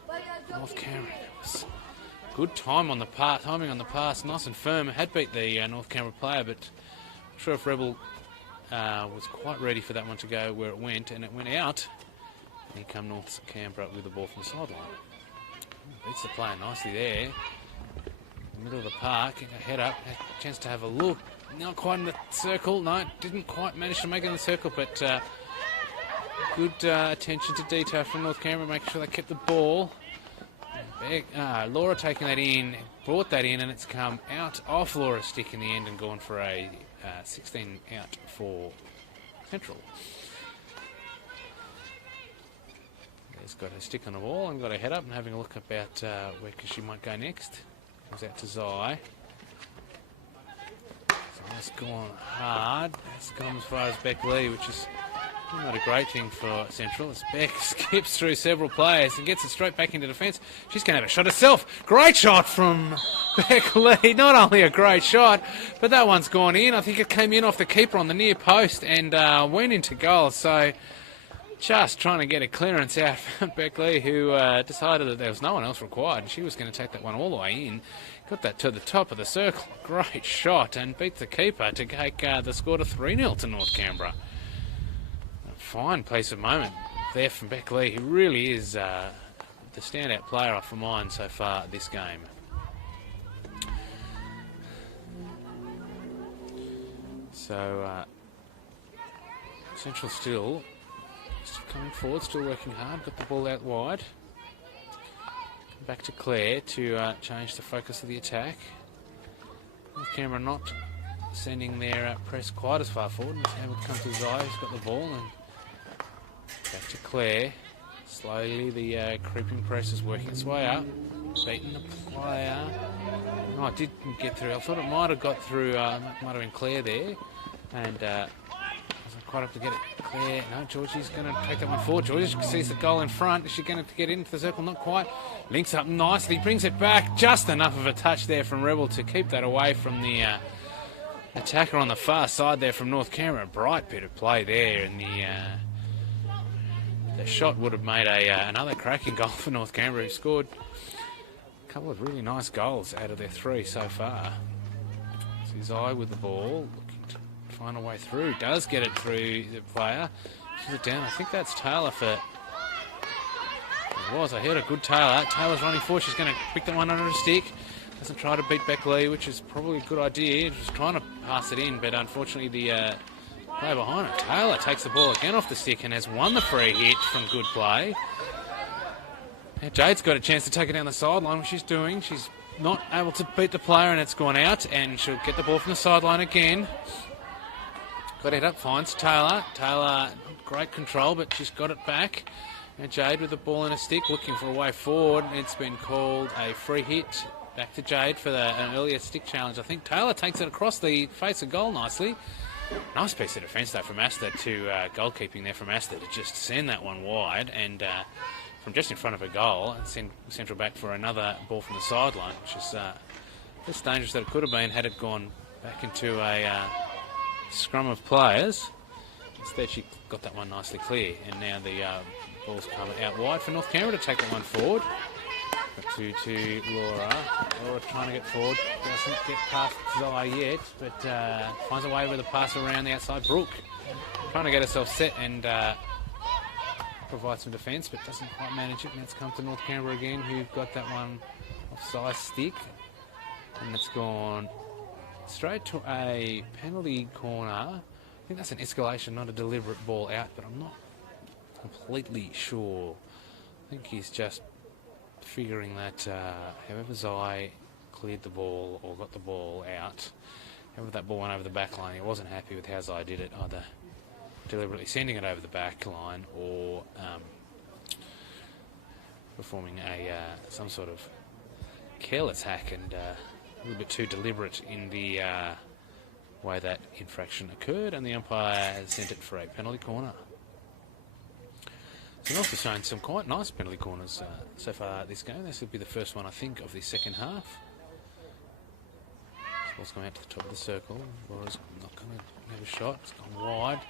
North Canberra. Good timing on the pass, nice and firm. It had beat the North Canberra player, but I'm sure if Rebel was quite ready for that one to go where it went, and it went out. And here come North Canberra with the ball from the sideline. Beats the player nicely there. Middle of the park, a head up, a chance to have a look. Not quite in the circle, no, didn't quite manage to make it in the circle, but good attention to detail from North Canberra, making sure they kept the ball. Laura taking that in, brought that in, and it's come out off Laura's stick in the end and gone for a 16 out for Central. There's got her stick on the wall and got her head up and having a look about where she might go next. Goes out to Zai. Zai's gone hard. It's gone as far as Beckley, which is Not a great thing for Central as Beck skips through several players and gets it straight back into defence. She's going to have a shot herself. Great shot from Beck Lee. Not only a great shot, but that one's gone in. I think it came in off the keeper on the near post and went into goal. So just trying to get a clearance out from Beck Lee, who decided that there was no one else required. She was going to take that one all the way in. Got that to the top of the circle. Great shot and beat the keeper to take the score to 3-0 to North Canberra. Fine piece of moment there from Beck Lee, who really is the standout player for mine so far this game. So Central still coming forward, still working hard, got the ball out wide. Back to Claire to change the focus of the attack. North Canberra not sending their press quite as far forward. And able to come to Zai, who's got the ball, and back to Claire. Slowly the creeping press is working its way up. Beating the player. No, it didn't get through. I thought it might have got through, might have been Claire there. And wasn't quite up to get it. Claire, no, Georgie's going to take that one forward. Georgie sees the goal in front. Is she going to get into the circle? Not quite. Links up nicely, brings it back. Just enough of a touch there from Rebel to keep that away from the attacker on the far side there from North Canberra. Bright bit of play there, and the shot would have made another cracking goal for North Canberra, who scored a couple of really nice goals out of their 3 so far. Zai with the ball, looking to find a way through. Does get it through the player. She's it down. I think that's Taylor for... It was. I heard a good Taylor. Taylor's running forward. She's going to pick that one under a stick. Doesn't try to beat Beck Lee, which is probably a good idea. Just trying to pass it in, but unfortunately the player behind it, Taylor, takes the ball again off the stick and has won the free hit from good play. Now Jade's got a chance to take it down the sideline, which she's doing. She's not able to beat the player and it's gone out, and she'll get the ball from the sideline again. Got it up, finds Taylor. Taylor, great control, but she's got it back. Now Jade with the ball in a stick, looking for a way forward. It's been called a free hit. Back to Jade for an earlier stick challenge. I think Taylor takes it across the face of goal nicely. Nice piece of defence though from Asta to goalkeeping there from Asta to just send that one wide and from just in front of a goal and send Central back for another ball from the sideline, which is less dangerous than it could have been had it gone back into a scrum of players. Instead she got that one nicely clear, and now the ball's come out wide for North Canberra to take that one forward. To Laura. Laura trying to get forward. Doesn't get past Zai yet, but finds a way with a pass around the outside. Brooke trying to get herself set and provide some defence, but doesn't quite manage it. And it's come to North Canberra again, who've got that one off Zai's stick. And it's gone straight to a penalty corner. I think that's an escalation, not a deliberate ball out, but I'm not completely sure. I think he's just figuring that however Zai cleared the ball or got the ball out, however that ball went over the back line, he wasn't happy with how Zai did it, either deliberately sending it over the back line or performing some sort of careless hack and a little bit too deliberate in the way that infraction occurred, and the umpire has sent it for a penalty corner. So we've also shown some quite nice penalty corners so far this game. This will be the first one, I think, of the second half. This ball's going out to the top of the circle. Laura's not going to have a shot. It's gone wide.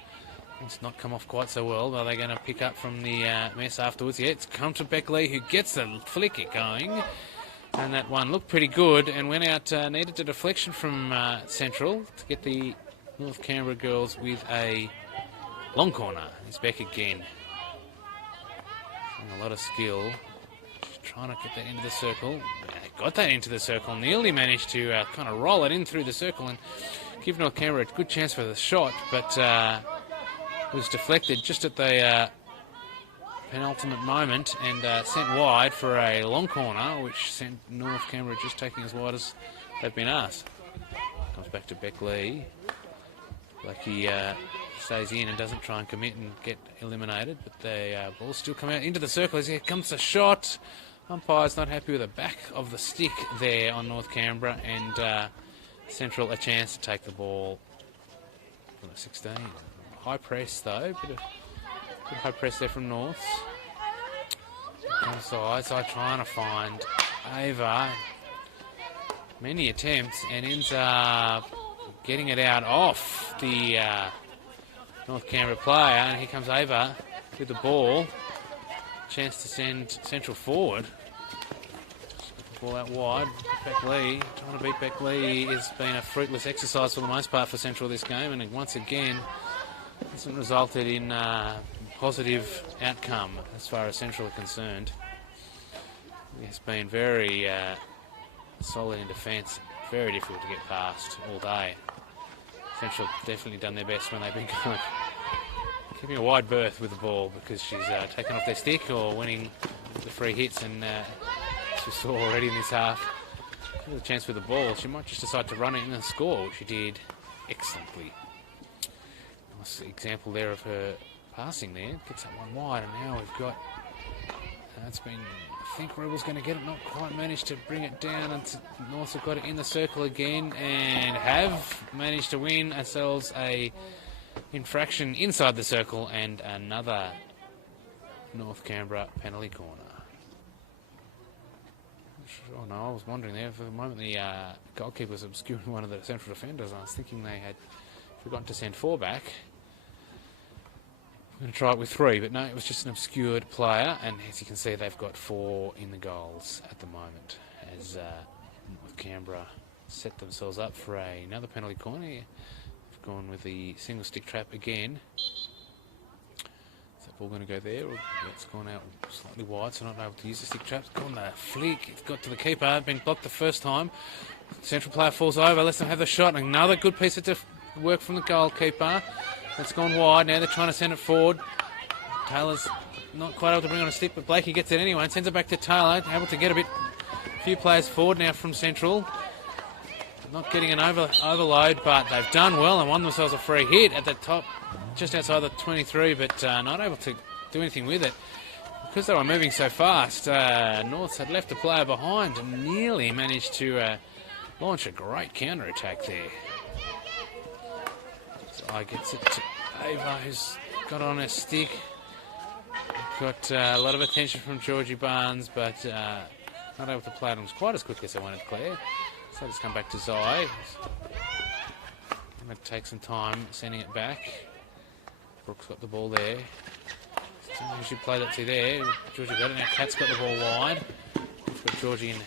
It's not come off quite so well. Are they going to pick up from the mess afterwards? Yeah, it's come to Beck Lee, who gets the flick it going. And that one looked pretty good and went out, needed a deflection from Central to get the North Canberra girls with a long corner. It's Beck again. A lot of skill. She's trying to get that into the circle. Got that into the circle. Nearly managed to kind of roll it in through the circle and give North Canberra a good chance for the shot, but was deflected just at the penultimate moment and sent wide for a long corner, which sent North Canberra just taking as wide as they've been asked. Comes back to Beck Lee. Lucky stays in and doesn't try and commit and get eliminated, but the ball still come out into the circle as here comes a shot. Umpire's not happy with the back of the stick there on North Canberra, and Central a chance to take the ball from the 16. High press though, bit of Good high press there from North. Side trying to find Ava. Many attempts and ends up getting it out off the North Canberra player. And here comes Ava with the ball. Chance to send Central forward. Ball out wide. Beck Lee. Trying to beat Beck Lee has been a fruitless exercise for the most part for Central this game. And once again, hasn't resulted in a positive outcome as far as Central are concerned. It's been very solid in defence. Very difficult to get past all day. Central definitely done their best when they've been going. Keeping a wide berth with the ball because she's taken off their stick or winning the free hits, and as we saw already in this half, with a chance with the ball, she might just decide to run it in and score, which she did excellently. Nice example there of her passing there. Gets that one wide, and now we've got, it's been, I think Rebel's going to get it, not quite managed to bring it down, and North have got it in the circle again and have managed to win ourselves a infraction inside the circle and another North Canberra penalty corner. Oh no, I was wondering there for the moment the goalkeeper was obscuring one of the Central defenders. I was thinking they had forgotten to send 4 back. I'm going to try it with 3, but no, it was just an obscured player, and as you can see they've got 4 in the goals at the moment as North Canberra set themselves up for another penalty corner. They've gone with the single stick trap again. Is that ball going to go there? Or, it's gone out slightly wide, so not able to use the stick trap. It's gone the flick, it's got to the keeper, been blocked the first time. Central player falls over, lets them have the shot. Another good piece of work from the goalkeeper. It's gone wide, now they're trying to send it forward. Taylor's not quite able to bring on a stick, but Blakey gets it anyway and sends it back to Taylor. Able to get a few players forward now from Central. Not getting an overload, but they've done well and won themselves a free hit at the top, just outside the 23, but not able to do anything with it. Because they were moving so fast, Norths had left a player behind and nearly managed to launch a great counter-attack there. I gets it to Ava, who's got on her stick. Got a lot of attention from Georgie Barnes, but not able to play it on quite as quick as they wanted Claire. So just come back to Zai. Going to take some time sending it back. Brooks got the ball there. We should play that to there. Georgie got it. Now Kat's got the ball wide. We've got Georgie in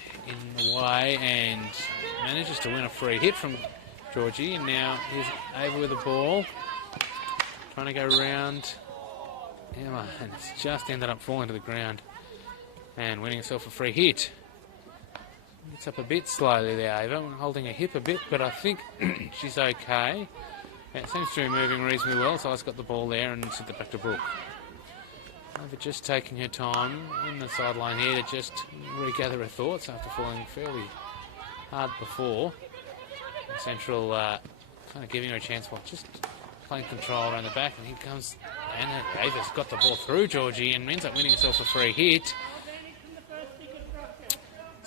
the way and manages to win a free hit from Georgie. And now here's Ava with the ball. Trying to go around Emma, and it's just ended up falling to the ground and winning herself a free hit. Gets up a bit slowly there, Ava, holding her hip a bit, but I think she's okay. It seems to be moving reasonably well, so I've got the ball there and sent it back to Brooke. Ava just taking her time in the sideline here to just regather her thoughts after falling fairly hard before. Central kind of giving her a chance while just playing control around the back, and here comes Anna. Ava's got the ball through Georgie and ends up winning herself a free hit.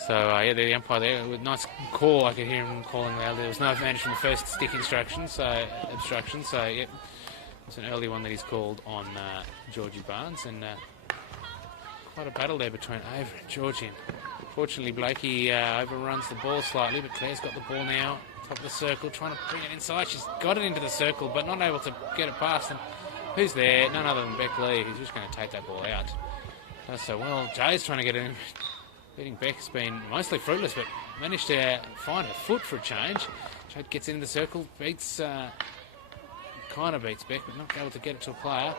So, yeah, the umpire there, with nice call, I could hear him calling loud. There was no advantage from the first stick obstruction, so yeah, it was an early one that he's called on Georgie Barnes, and quite a battle there between Ava and Georgie. Fortunately, Blakey overruns the ball slightly, but Claire's got the ball now, top of the circle, trying to bring it inside. She's got it into the circle, but not able to get it past. And who's there? None other than Beck Lee, who's just going to take that ball out. Does so well. Jay's trying to get it in. Beating Beck has been mostly fruitless, but managed to find her foot for a change. Jade gets into the circle, kind of beats Beck, but not able to get it to a player.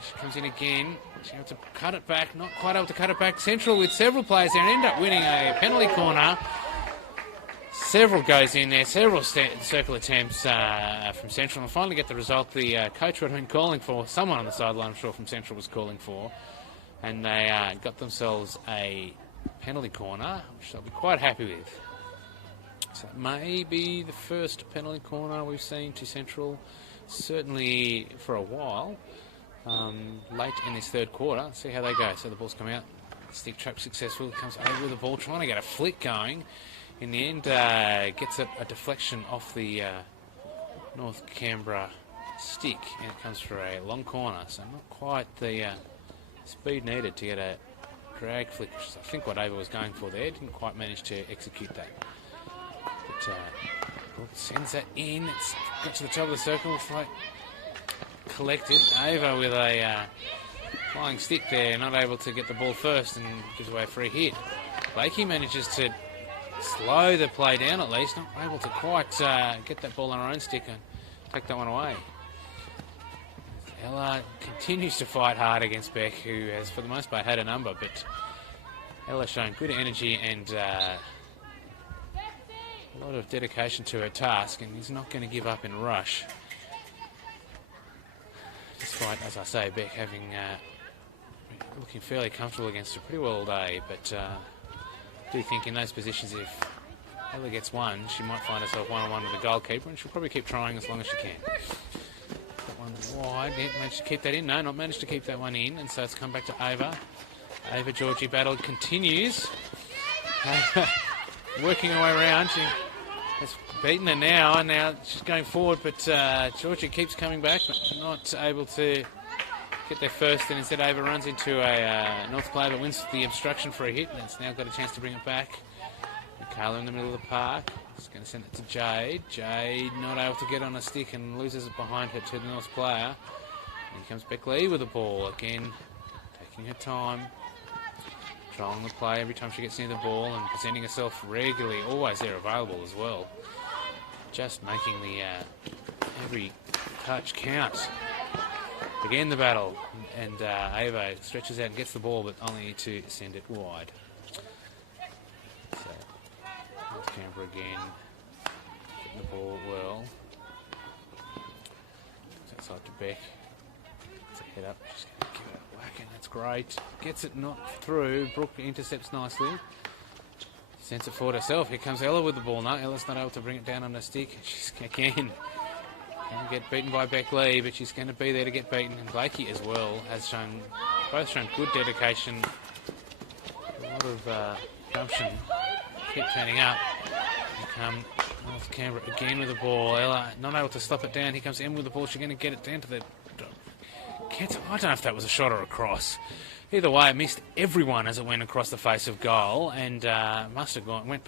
She comes in again. She's able to cut it back, not quite able to cut it back. Central with several players there and end up winning a penalty corner. Several goes in there, several circle attempts from Central, and finally get the result the coach would have been calling for. Someone on the sideline, I'm sure, from Central was calling for. And they got themselves a penalty corner, which they'll be quite happy with. So it may be the first penalty corner we've seen to Central, certainly for a while, late in this third quarter. See how they go. So the ball's come out, stick trap successful, comes over with the ball, trying to get a flick going. In the end, gets a deflection off the North Canberra stick, and it comes for a long corner, so not quite the speed needed to get a drag flick, which is I think what Ava was going for there. Didn't quite manage to execute that. But Brooke sends that in. It's got to the top of the circle. It's like collected. Ava with a flying stick there, not able to get the ball first and gives away a free hit. Blakey manages to slow the play down at least, not able to quite get that ball on her own stick and take that one away. Ella continues to fight hard against Beck, who has for the most part had a number, but Ella showing good energy and a lot of dedication to her task, and is not going to give up in rush. Despite, as I say, Beck having looking fairly comfortable against her pretty well all day, but I do think in those positions if Ella gets one, she might find herself one-on-one with the goalkeeper, and she'll probably keep trying as long as she can. That one wide, managed to keep that in. No, not managed to keep that one in, and so it's come back to Ava. Ava Georgie battle continues. Working her way around. She has beaten her now, and now she's going forward, but Georgie keeps coming back, but not able to get there first, and instead Ava runs into a North player, but wins the obstruction for a hit, and it's now got a chance to bring it back. Carla in the middle of the park. She's going to send it to Jade. Jade not able to get on a stick and loses it behind her to the North player. And here comes Beck Lee with the ball again, taking her time, controlling the play every time she gets near the ball and presenting herself regularly, always there available as well. Just making the every touch count. Again the battle, and Ava stretches out and gets the ball, but only to send it wide. So North Canberra again, getting the ball well. Outside to Beck. It's a head up. She's going to give it a whack, and that's great. Gets it not through. Brooke intercepts nicely. Sends it forward herself. Here comes Ella with the ball now. Ella's not able to bring it down on her stick. She's again going to get beaten by Beck Lee, but she's going to be there to get beaten. And Blakey as well has both shown good dedication. A lot of gumption. Keep turning up. Here come North Canberra again with the ball. Ella not able to stop it down. Here comes Em with the ball. She's going to get it down to the... I don't know if that was a shot or a cross. Either way, it missed everyone as it went across the face of goal, and must have went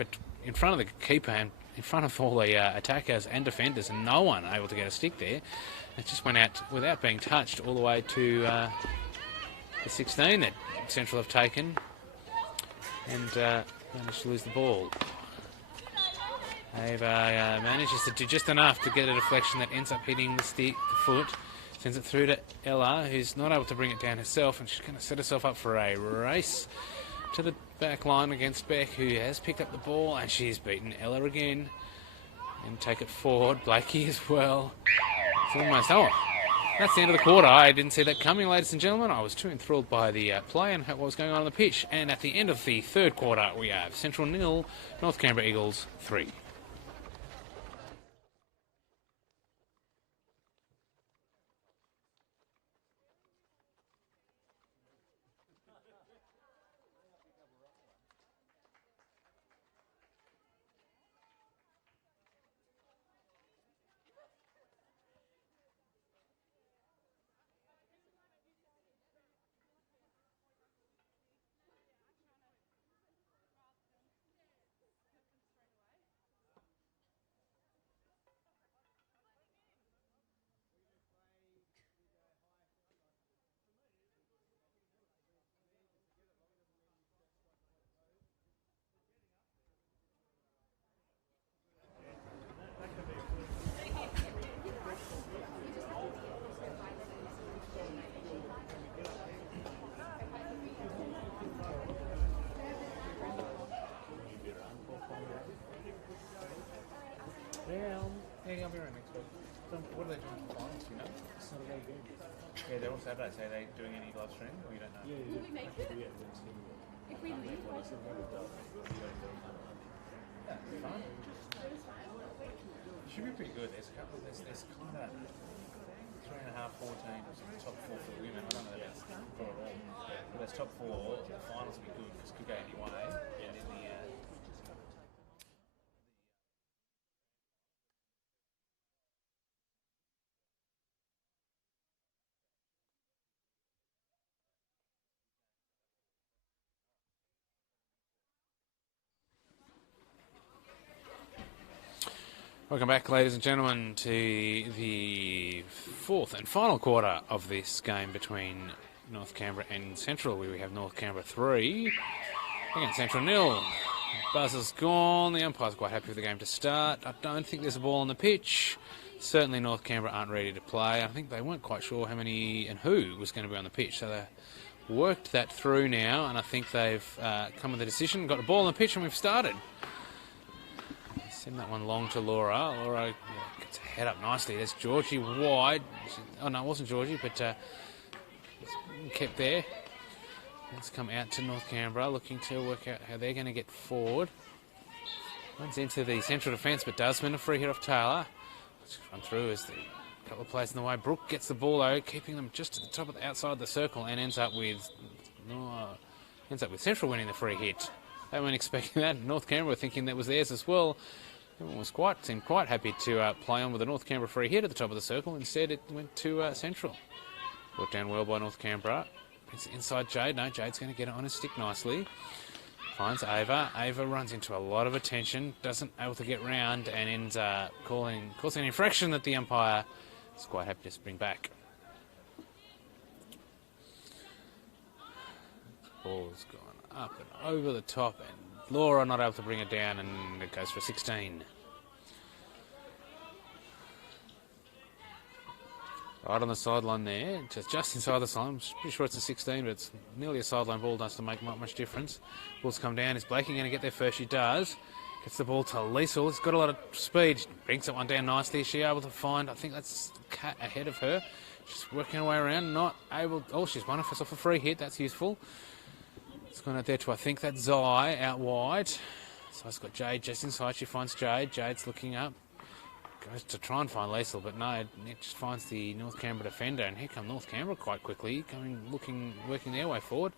in front of the keeper and in front of all the attackers and defenders, and no one able to get a stick there. It just went out without being touched all the way to the 16 that Central have taken, and managed to lose the ball. Ava manages to do just enough to get a deflection that ends up hitting the stick, the foot. Sends it through to Ella, who's not able to bring it down herself, and she's going to set herself up for a race to the back line against Beck, who has picked up the ball, and she's beaten Ella again. And take it forward, Blakey as well. It's almost... Oh, that's the end of the quarter. I didn't see that coming, ladies and gentlemen. I was too enthralled by the play and what was going on the pitch. And at the end of the third quarter, we have Central 0, North Canberra Eagles 3. Yeah, I'll be around next week. So what are they doing for finals, you know? Saturday game. Yeah, they're all Saturday, so are they doing any live stream, or you don't know? Yeah, Will we make it? yeah, that's the If we leave, Yeah, fun. Should be pretty good. There's a couple. There's kind of 3.5, 4 teams, top 4 for the women. I don't know about for it all, but there's top 4. The finals will be good because it could go any way. And then Welcome back, ladies and gentlemen, to the fourth and final quarter of this game between North Canberra and Central, where we have North Canberra 3 against Central 0. Buzzer's gone. The umpire's quite happy with the game to start. I don't think there's a ball on the pitch. Certainly North Canberra aren't ready to play. I think they weren't quite sure how many and who was going to be on the pitch, so they worked that through now, and I think they've come with a decision, got the ball on the pitch, and we've started. Send that one long to Laura. Laura gets a head up nicely. There's Georgie wide. Oh, no, it wasn't Georgie, but kept there. Let's come out to North Canberra, looking to work out how they're going to get forward. Runs into the central defence, but does win a free hit off Taylor. Let's run through as the couple of players in the way. Brooke gets the ball though, keeping them just at the top of the outside of the circle, and ends up with Central winning the free hit. They weren't expecting that. North Canberra were thinking that was theirs as well. Everyone seemed quite happy to play on with a North Canberra free hit at the top of the circle. Instead, it went to Central. Brought down well by North Canberra. It's inside Jade. No, Jade's going to get it on his stick nicely. Finds Ava. Ava runs into a lot of attention. Doesn't able to get round and ends up causing an infraction that the umpire is quite happy to bring back. Ball's gone up and over the top, and Laura not able to bring it down, and it goes for 16. Right on the sideline there, just inside the sideline. I'm pretty sure it's a 16, but it's nearly a sideline ball, doesn't make much difference. Ball's come down. Is Blakey going to get there first? She does. Gets the ball to Liesl. It's got a lot of speed. Brings that one down nicely. Is she able to find? I think that's Kat ahead of her. She's working her way around. Not able. Oh, she's won off a free hit. That's useful. It's gone out there to, I think that's Zai out wide. So it's got Jade just inside. She finds Jade. Jade's looking up. Goes to try and find Liesl, but no, it just finds the North Canberra defender, and here come North Canberra quite quickly, working their way forward.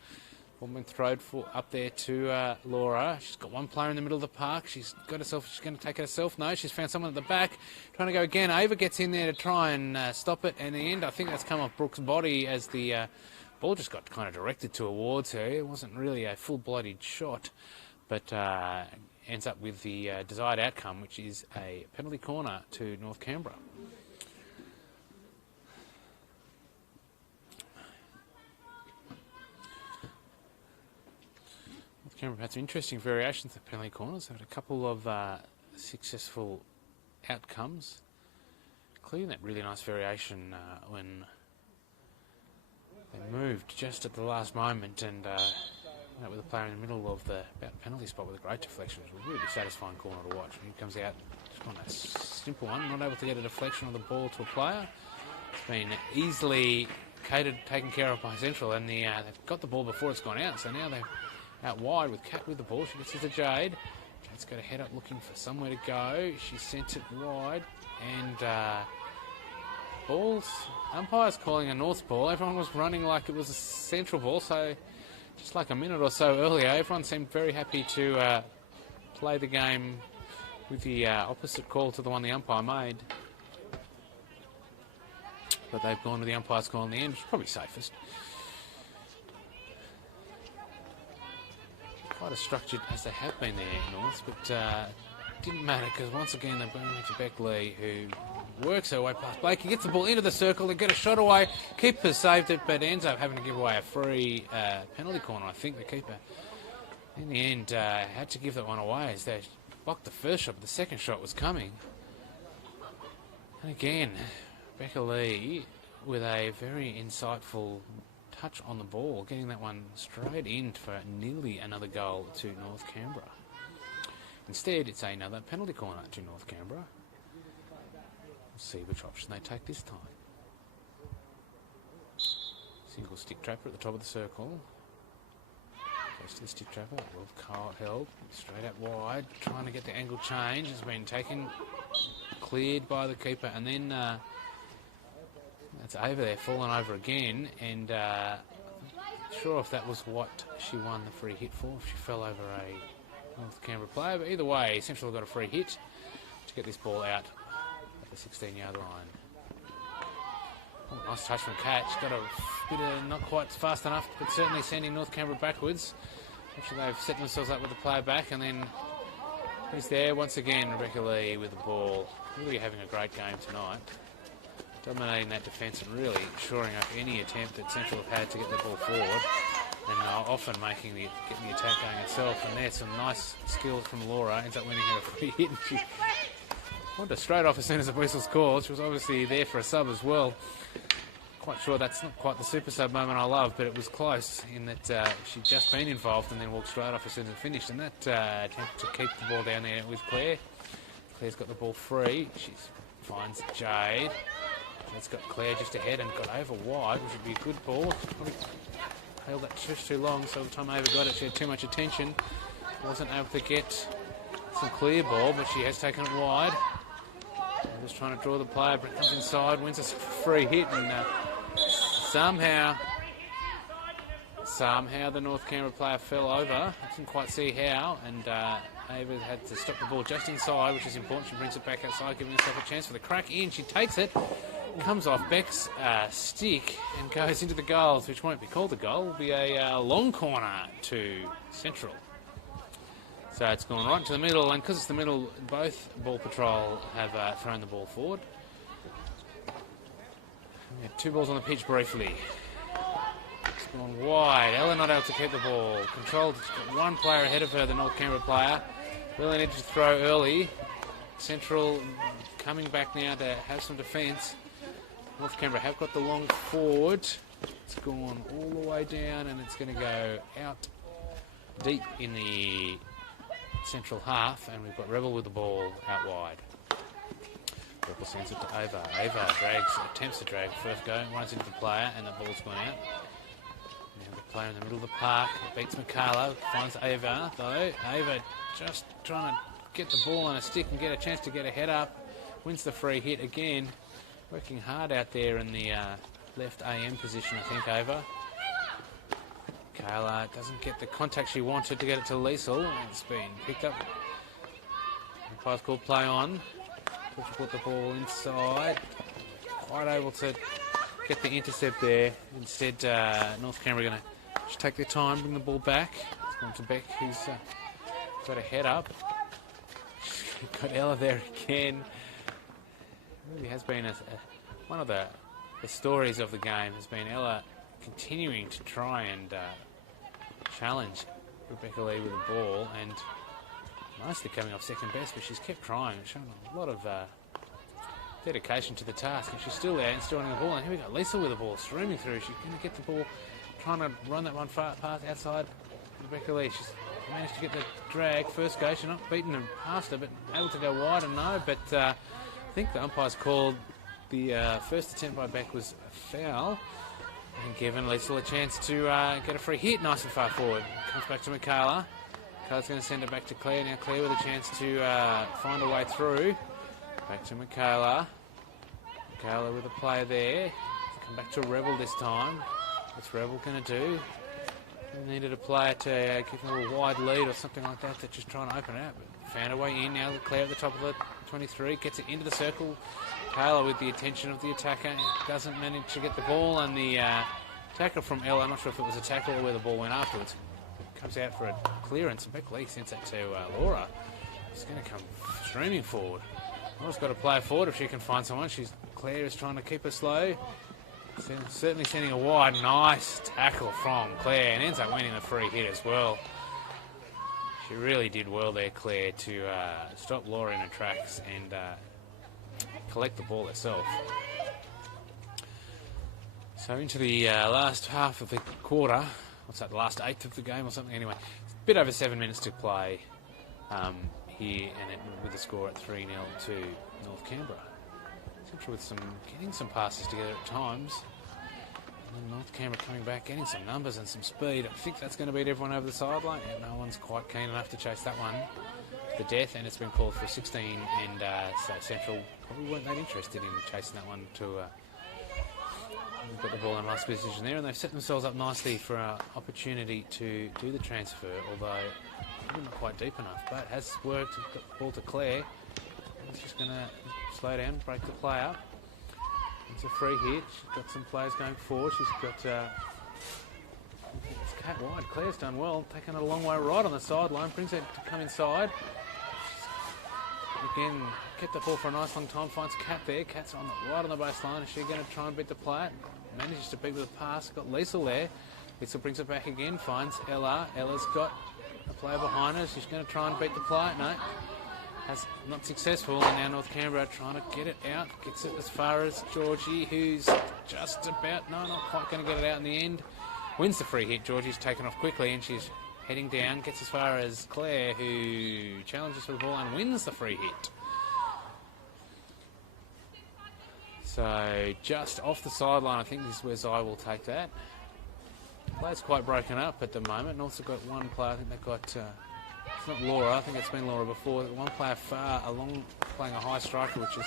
Ball been thrown up there to Laura. She's got one player in the middle of the park. She's going to take it herself. No, she's found someone at the back, trying to go again. Ava gets in there to try and stop it, and in the end, I think that's come off Brooke's body as the ball just got kind of directed towards her. It wasn't really a full-blooded shot, but ends up with the desired outcome, which is a penalty corner to North Canberra. North Canberra had some interesting variations of penalty corners. They've had a couple of successful outcomes, including that really nice variation when they moved just at the last moment and with a player in the middle of the penalty spot with a great deflection. It was a really satisfying corner to watch. He comes out just on a simple one, not able to get a deflection of the ball to a player. It's been easily taken care of by Central, and they've got the ball before it's gone out. So now they're out wide with Kat with the ball. She gets it to Jade. Jade's got a head up looking for somewhere to go. She sent it wide, and umpire's calling a North ball. Everyone was running like it was a Central ball, so just like a minute or so earlier, everyone seemed very happy to play the game with the opposite call to the one the umpire made. But they've gone with the umpire's call in the end, which is probably safest. Quite as structured as they have been there, North, but didn't matter because once again they're bringing it to Beckley, who works her way past Blakey, gets the ball into the circle, they get a shot away, keeper saved it, but ends up having to give away a free penalty corner. I think the keeper, in the end, had to give that one away as they blocked the first shot, but the second shot was coming. And again, Beckley with a very insightful touch on the ball, getting that one straight in for nearly another goal to North Canberra. Instead, it's another penalty corner to North Canberra. See which option they take this time. Single stick trapper at the top of the circle. Goes to the stick trapper. Well held. Straight out wide. Trying to get the angle change. Has been taken. Cleared by the keeper. And then that's over there. Fallen over again. And not sure if that was what she won the free hit for. If she fell over a North Canberra player. But either way, Central got a free hit to get this ball out. The 16-yard line. Oh, nice touch from Kat. She's got a bit of not quite fast enough, but certainly sending North Canberra backwards. Actually, they've set themselves up with the player back, and then He's there once again, Rebecca Lee with the ball. Really having a great game tonight. Dominating that defence and really shoring up any attempt that Central have had to get the ball forward. And often getting the attack going itself. And there's some nice skills from Laura. Ends up winning her a free hit. And she wanted to straight off as soon as the whistle's called. She was obviously there for a sub as well. Quite sure that's not quite the super sub moment I love, but it was close in that she'd just been involved and then walked straight off as soon as it finished. And that attempt to keep the ball down there with Claire. Claire's got the ball free. She finds Jade. Jade's got Claire just ahead and got over wide, which would be a good ball. She probably held that just too long, so by the time Ava got it, she had too much attention. Wasn't able to get some clear ball, but she has taken it wide. Just trying to draw the player, but comes inside, wins us a free hit, and somehow the North Canberra player fell over. I didn't quite see how, and Ava had to stop the ball just inside, which is important. She brings it back outside, giving herself a chance for the crack in. She takes it, comes off Beck's stick, and goes into the goals, which won't be called a goal. It will be a long corner to Central. So it's gone right into the middle, and because it's the middle, both ball patrol have thrown the ball forward. We had 2 balls on the pitch briefly. It's gone wide. Ella not able to keep the ball. Controlled. Got one player ahead of her, the North Canberra player. Really needed to throw early. Central coming back now to have some defence. North Canberra have got the long forward. It's gone all the way down, and it's going to go out deep in the Central half, and we've got Rebel with the ball out wide. Rebel sends it to Ava. Ava attempts to drag first go, runs into the player, and the ball's gone out. Now the player in the middle of the park beats Michaela, finds Ava though. Ava just trying to get the ball on a stick and get a chance to get a head up. Wins the free hit again. Working hard out there in the left AM position, I think, Ava. Kayla doesn't get the contact she wanted to get it to Liesel. It's been picked up. Umpire's called play on. She put the ball inside. Quite able to get the intercept there. Instead, North Canberra are going to just take their time, bring the ball back. It's gone to Beck, who's got a head up. She's got Ella there again. It really has been one of the stories of the game has been Ella continuing to try and challenge Rebecca Lee with the ball, and mostly coming off second best, but she's kept trying, showing a lot of dedication to the task, and she's still there and still running the ball. And here we go, Lisa with the ball, streaming through. She's going to get the ball, trying to run that one far past outside Rebecca Lee. She's managed to get the drag first go. She's not beaten and past her, but able to go wide and no. But I think the umpire's called the first attempt by Beck was a foul, and given Liesel a chance to get a free hit nice and far forward. Comes back to Michaela. Michaela's going to send it back to Claire. Now Claire with a chance to find a way through. Back to Michaela. Michaela with a player there. Come back to Rebel this time. What's Rebel going to do? Needed a player to give them a wide lead or something like that. They're just trying to open it out. But found a way in. Now Claire at the top of the 23. Gets it into the circle. Taylor with the attention of the attacker. Doesn't manage to get the ball. And the tackle from Ella, I'm not sure if it was a tackle or where the ball went afterwards, comes out for a clearance. And Beck Lee sends that to Laura. She's going to come streaming forward. Laura's got to play forward if she can find someone. Claire is trying to keep her slow. Certainly sending a wide, nice tackle from Claire, and ends up winning the free hit as well. She really did well there, Claire, to stop Laura in her tracks and collect the ball herself. So into the last half of the quarter. What's that, the last eighth of the game or something? Anyway, it's a bit over 7 minutes to play here, and with the score at 3-0 to North Canberra. Central with getting some passes together at times. And then North Canberra coming back, getting some numbers and some speed. I think that's going to beat everyone over the sideline. And no one's quite keen enough to chase that one to the death, and it's been called for 16, and so Central probably weren't that interested in chasing that one to got the ball in a nice position there, and they've set themselves up nicely for an opportunity to do the transfer, although not quite deep enough, but has worked. Got the ball to Claire. She's just going to slow down, break the play up. It's a free hit. She's got some players going forward. She's got it's cat wide. Claire's done well, taking it a long way right on the sideline, brings it to come inside. She's again, kept the ball for a nice long time, finds Kat there. Kat's right on the baseline. Is she going to try and beat the play? Manages to beat with a pass. Got Liesel there. Liesel brings it back again, finds Ella. Ella's got a player behind her. She's going to try and beat the play. No, has not successful. And now North Canberra trying to get it out. Gets it as far as Georgie, who's just about, no, not quite going to get it out in the end. Wins the free hit. Georgie's taken off quickly and she's heading down. Gets as far as Claire, who challenges for the ball and wins the free hit. So just off the sideline, I think this is where Zai will take that. Play's quite broken up at the moment. North's got one player, I think they've got, it's not Laura, I think it's been Laura before. One player far along playing a high striker, which is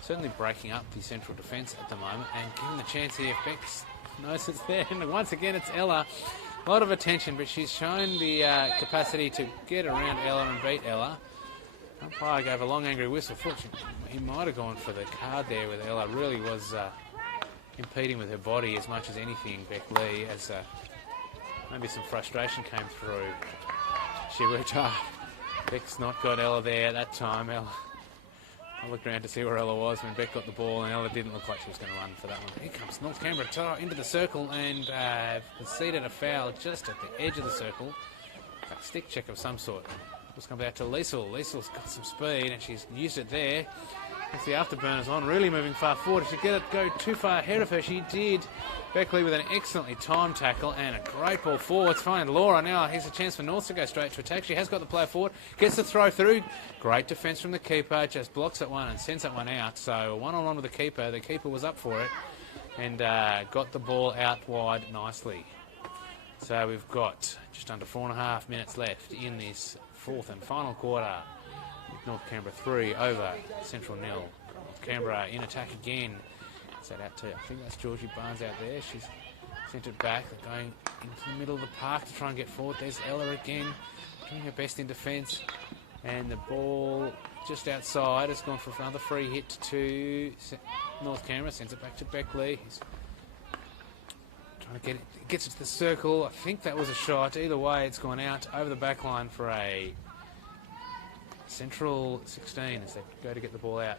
certainly breaking up the central defence at the moment. And given the chance here, if Bex knows it's there. And once again, it's Ella. A lot of attention, but she's shown the capacity to get around Ella and beat Ella. Umpire gave a long angry whistle. Fortunately, he might have gone for the card there with Ella. Really was impeding with her body as much as anything, Beck Lee, as maybe some frustration came through. She worked hard. Beck's not got Ella there at that time. Ella, I looked around to see where Ella was when Beck got the ball, and Ella didn't look like she was going to run for that one. Here comes North Canberra into the circle and conceded a foul just at the edge of the circle. A stick check of some sort. Just come back to Liesel. Liesel's got some speed and she's used it there. As the afterburners on, really moving far forward. If she get it go too far ahead of her, she did. Beckley with an excellently timed tackle and a great ball forward. It's fine. Laura now, here's a chance for North to go straight to attack. She has got the player forward, gets the throw through. Great defence from the keeper, just blocks that one and sends that one out. So one-on-one with the keeper. The keeper was up for it and got the ball out wide nicely. So we've got just under 4.5 minutes left in this fourth and final quarter. North Canberra 3 over Central 0. North Canberra in attack again. Is that out to, I think that's Georgie Barnes out there. She's sent it back. They're going into the middle of the park to try and get forward. There's Ella again, doing her best in defence. And the ball just outside has gone for another free hit to North Canberra. Sends it back to Beckley. He's trying to get it, gets it to the circle. I think that was a shot. Either way, it's gone out over the back line for a Central 16 as they go to get the ball out.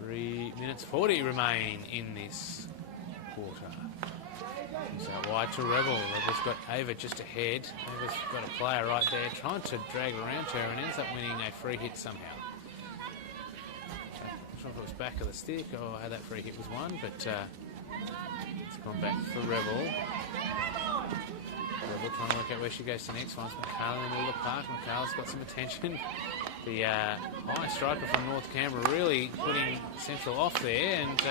3 minutes 40 remain in this quarter. He's out wide to Rebel. Rebel's got Ava just ahead. Ava's got a player right there trying to drag around her and ends up winning a free hit somehow. Not sure if it was back of the stick or how that free hit was won, but it's gone back for Rebel. Rebel trying to work out where she goes to next. Finds McCall in the middle of the park. McCall's got some attention. The high striker from North Canberra really putting Central off there and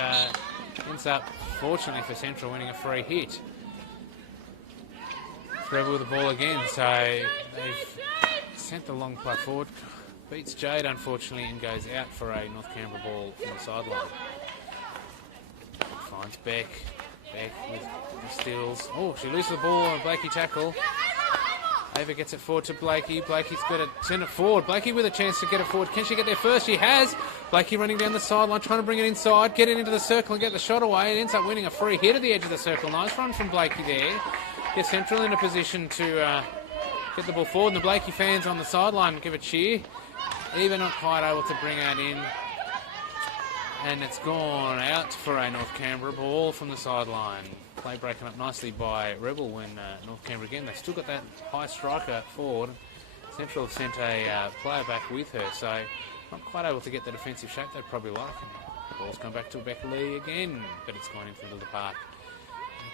ends up, fortunately for Central, winning a free hit. Rebel with the ball again, so they've sent the long play forward. Beats Jade, unfortunately, and goes out for a North Canberra ball from the sideline. Finds Beck. Beck with the steals. Oh, she loses the ball on a Blakey tackle. Ava gets it forward to Blakey. Blakey's got to send it forward. Blakey with a chance to get it forward. Can she get there first? She has. Blakey running down the sideline, trying to bring it inside, get it into the circle and get the shot away. It ends up winning a free hit at the edge of the circle. Nice run from Blakey there. Gets Central in a position to get the ball forward. And the Blakey fans on the sideline give a cheer. Eva not quite able to bring that in. And it's gone out for a North Canberra ball from the sideline. Play breaking up nicely by Rebel when North Canberra again. They've still got that high striker forward. Central have sent a player back with her, so not quite able to get the defensive shape they'd probably like. And the ball's come back to Becca Lee again, but it's gone into the middle of the park.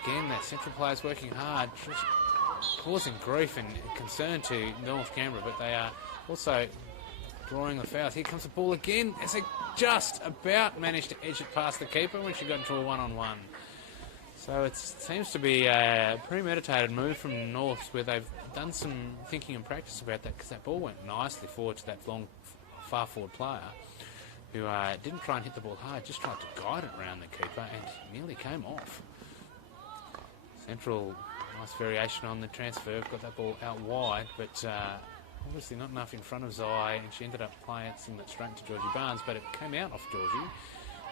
Again, that Central player's working hard, causing grief and concern to North Canberra, but they are also drawing the fouls. Here comes the ball again as they just about managed to edge it past the keeper when she got into a one-on-one. So it seems to be a premeditated move from North where they've done some thinking and practice about that, because that ball went nicely forward to that long, far forward player who didn't try and hit the ball hard, just tried to guide it around the keeper and nearly came off. Central, nice variation on the transfer, got that ball out wide, but obviously not enough in front of Zai, and she ended up playing it straight to Georgie Barnes, but it came out off Georgie.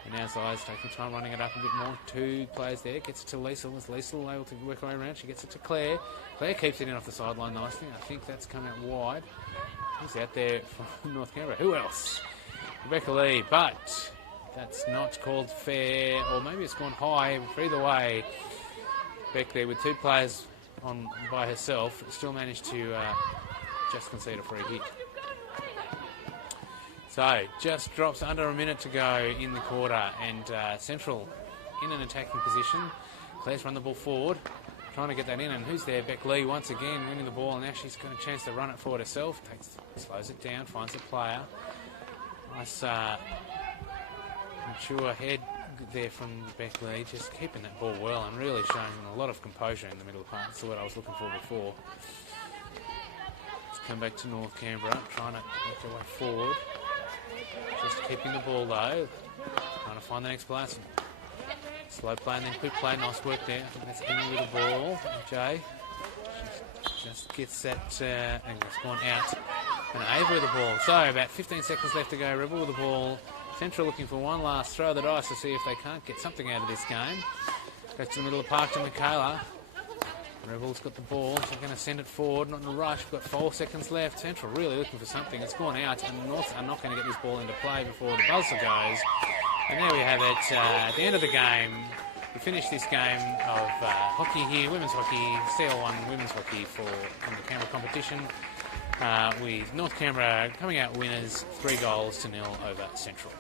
And now Zai's taking time running it up a bit more. 2 players there. Gets it to Liesl. Is Liesl able to work her way around? She gets it to Claire. Claire keeps it in off the sideline nicely. I think that's come out wide. Who's out there from North Canberra? Who else? Rebecca Lee. But that's not called fair. Or maybe it's gone high. Either way, Beck there with 2 players on by herself still managed to just concede a free hit. So, just drops under a minute to go in the quarter, and Central in an attacking position. Claire's run the ball forward, trying to get that in, and who's there? Beck Lee once again winning the ball, and now she's got a chance to run it forward herself. Slows it down, finds a player. Nice mature head there from Beck Lee, just keeping that ball well and really showing a lot of composure in the middle of the park. That's what I was looking for before. Let's come back to North Canberra, trying to work their way forward. Just keeping the ball though, trying to find the next player. Slow play and then quick play, nice work there. I think that's Emmy with the ball. Jay just gets that, and it's gone out. And Ava with the ball. So about 15 seconds left to go. Rebel with the ball. Central looking for one last throw of the dice to see if they can't get something out of this game. Goes to the middle of the park to Michaela. Rebel's got the ball. She's going to send it forward, not in a rush. We've got 4 seconds left. Central really looking for something. It's gone out, and the North are not going to get this ball into play before the buzzer goes. And there we have it. At the end of the game, we finish this game of hockey here, women's hockey, CL1 women's hockey for the Canberra competition, with North Canberra coming out winners 3-0 over Central.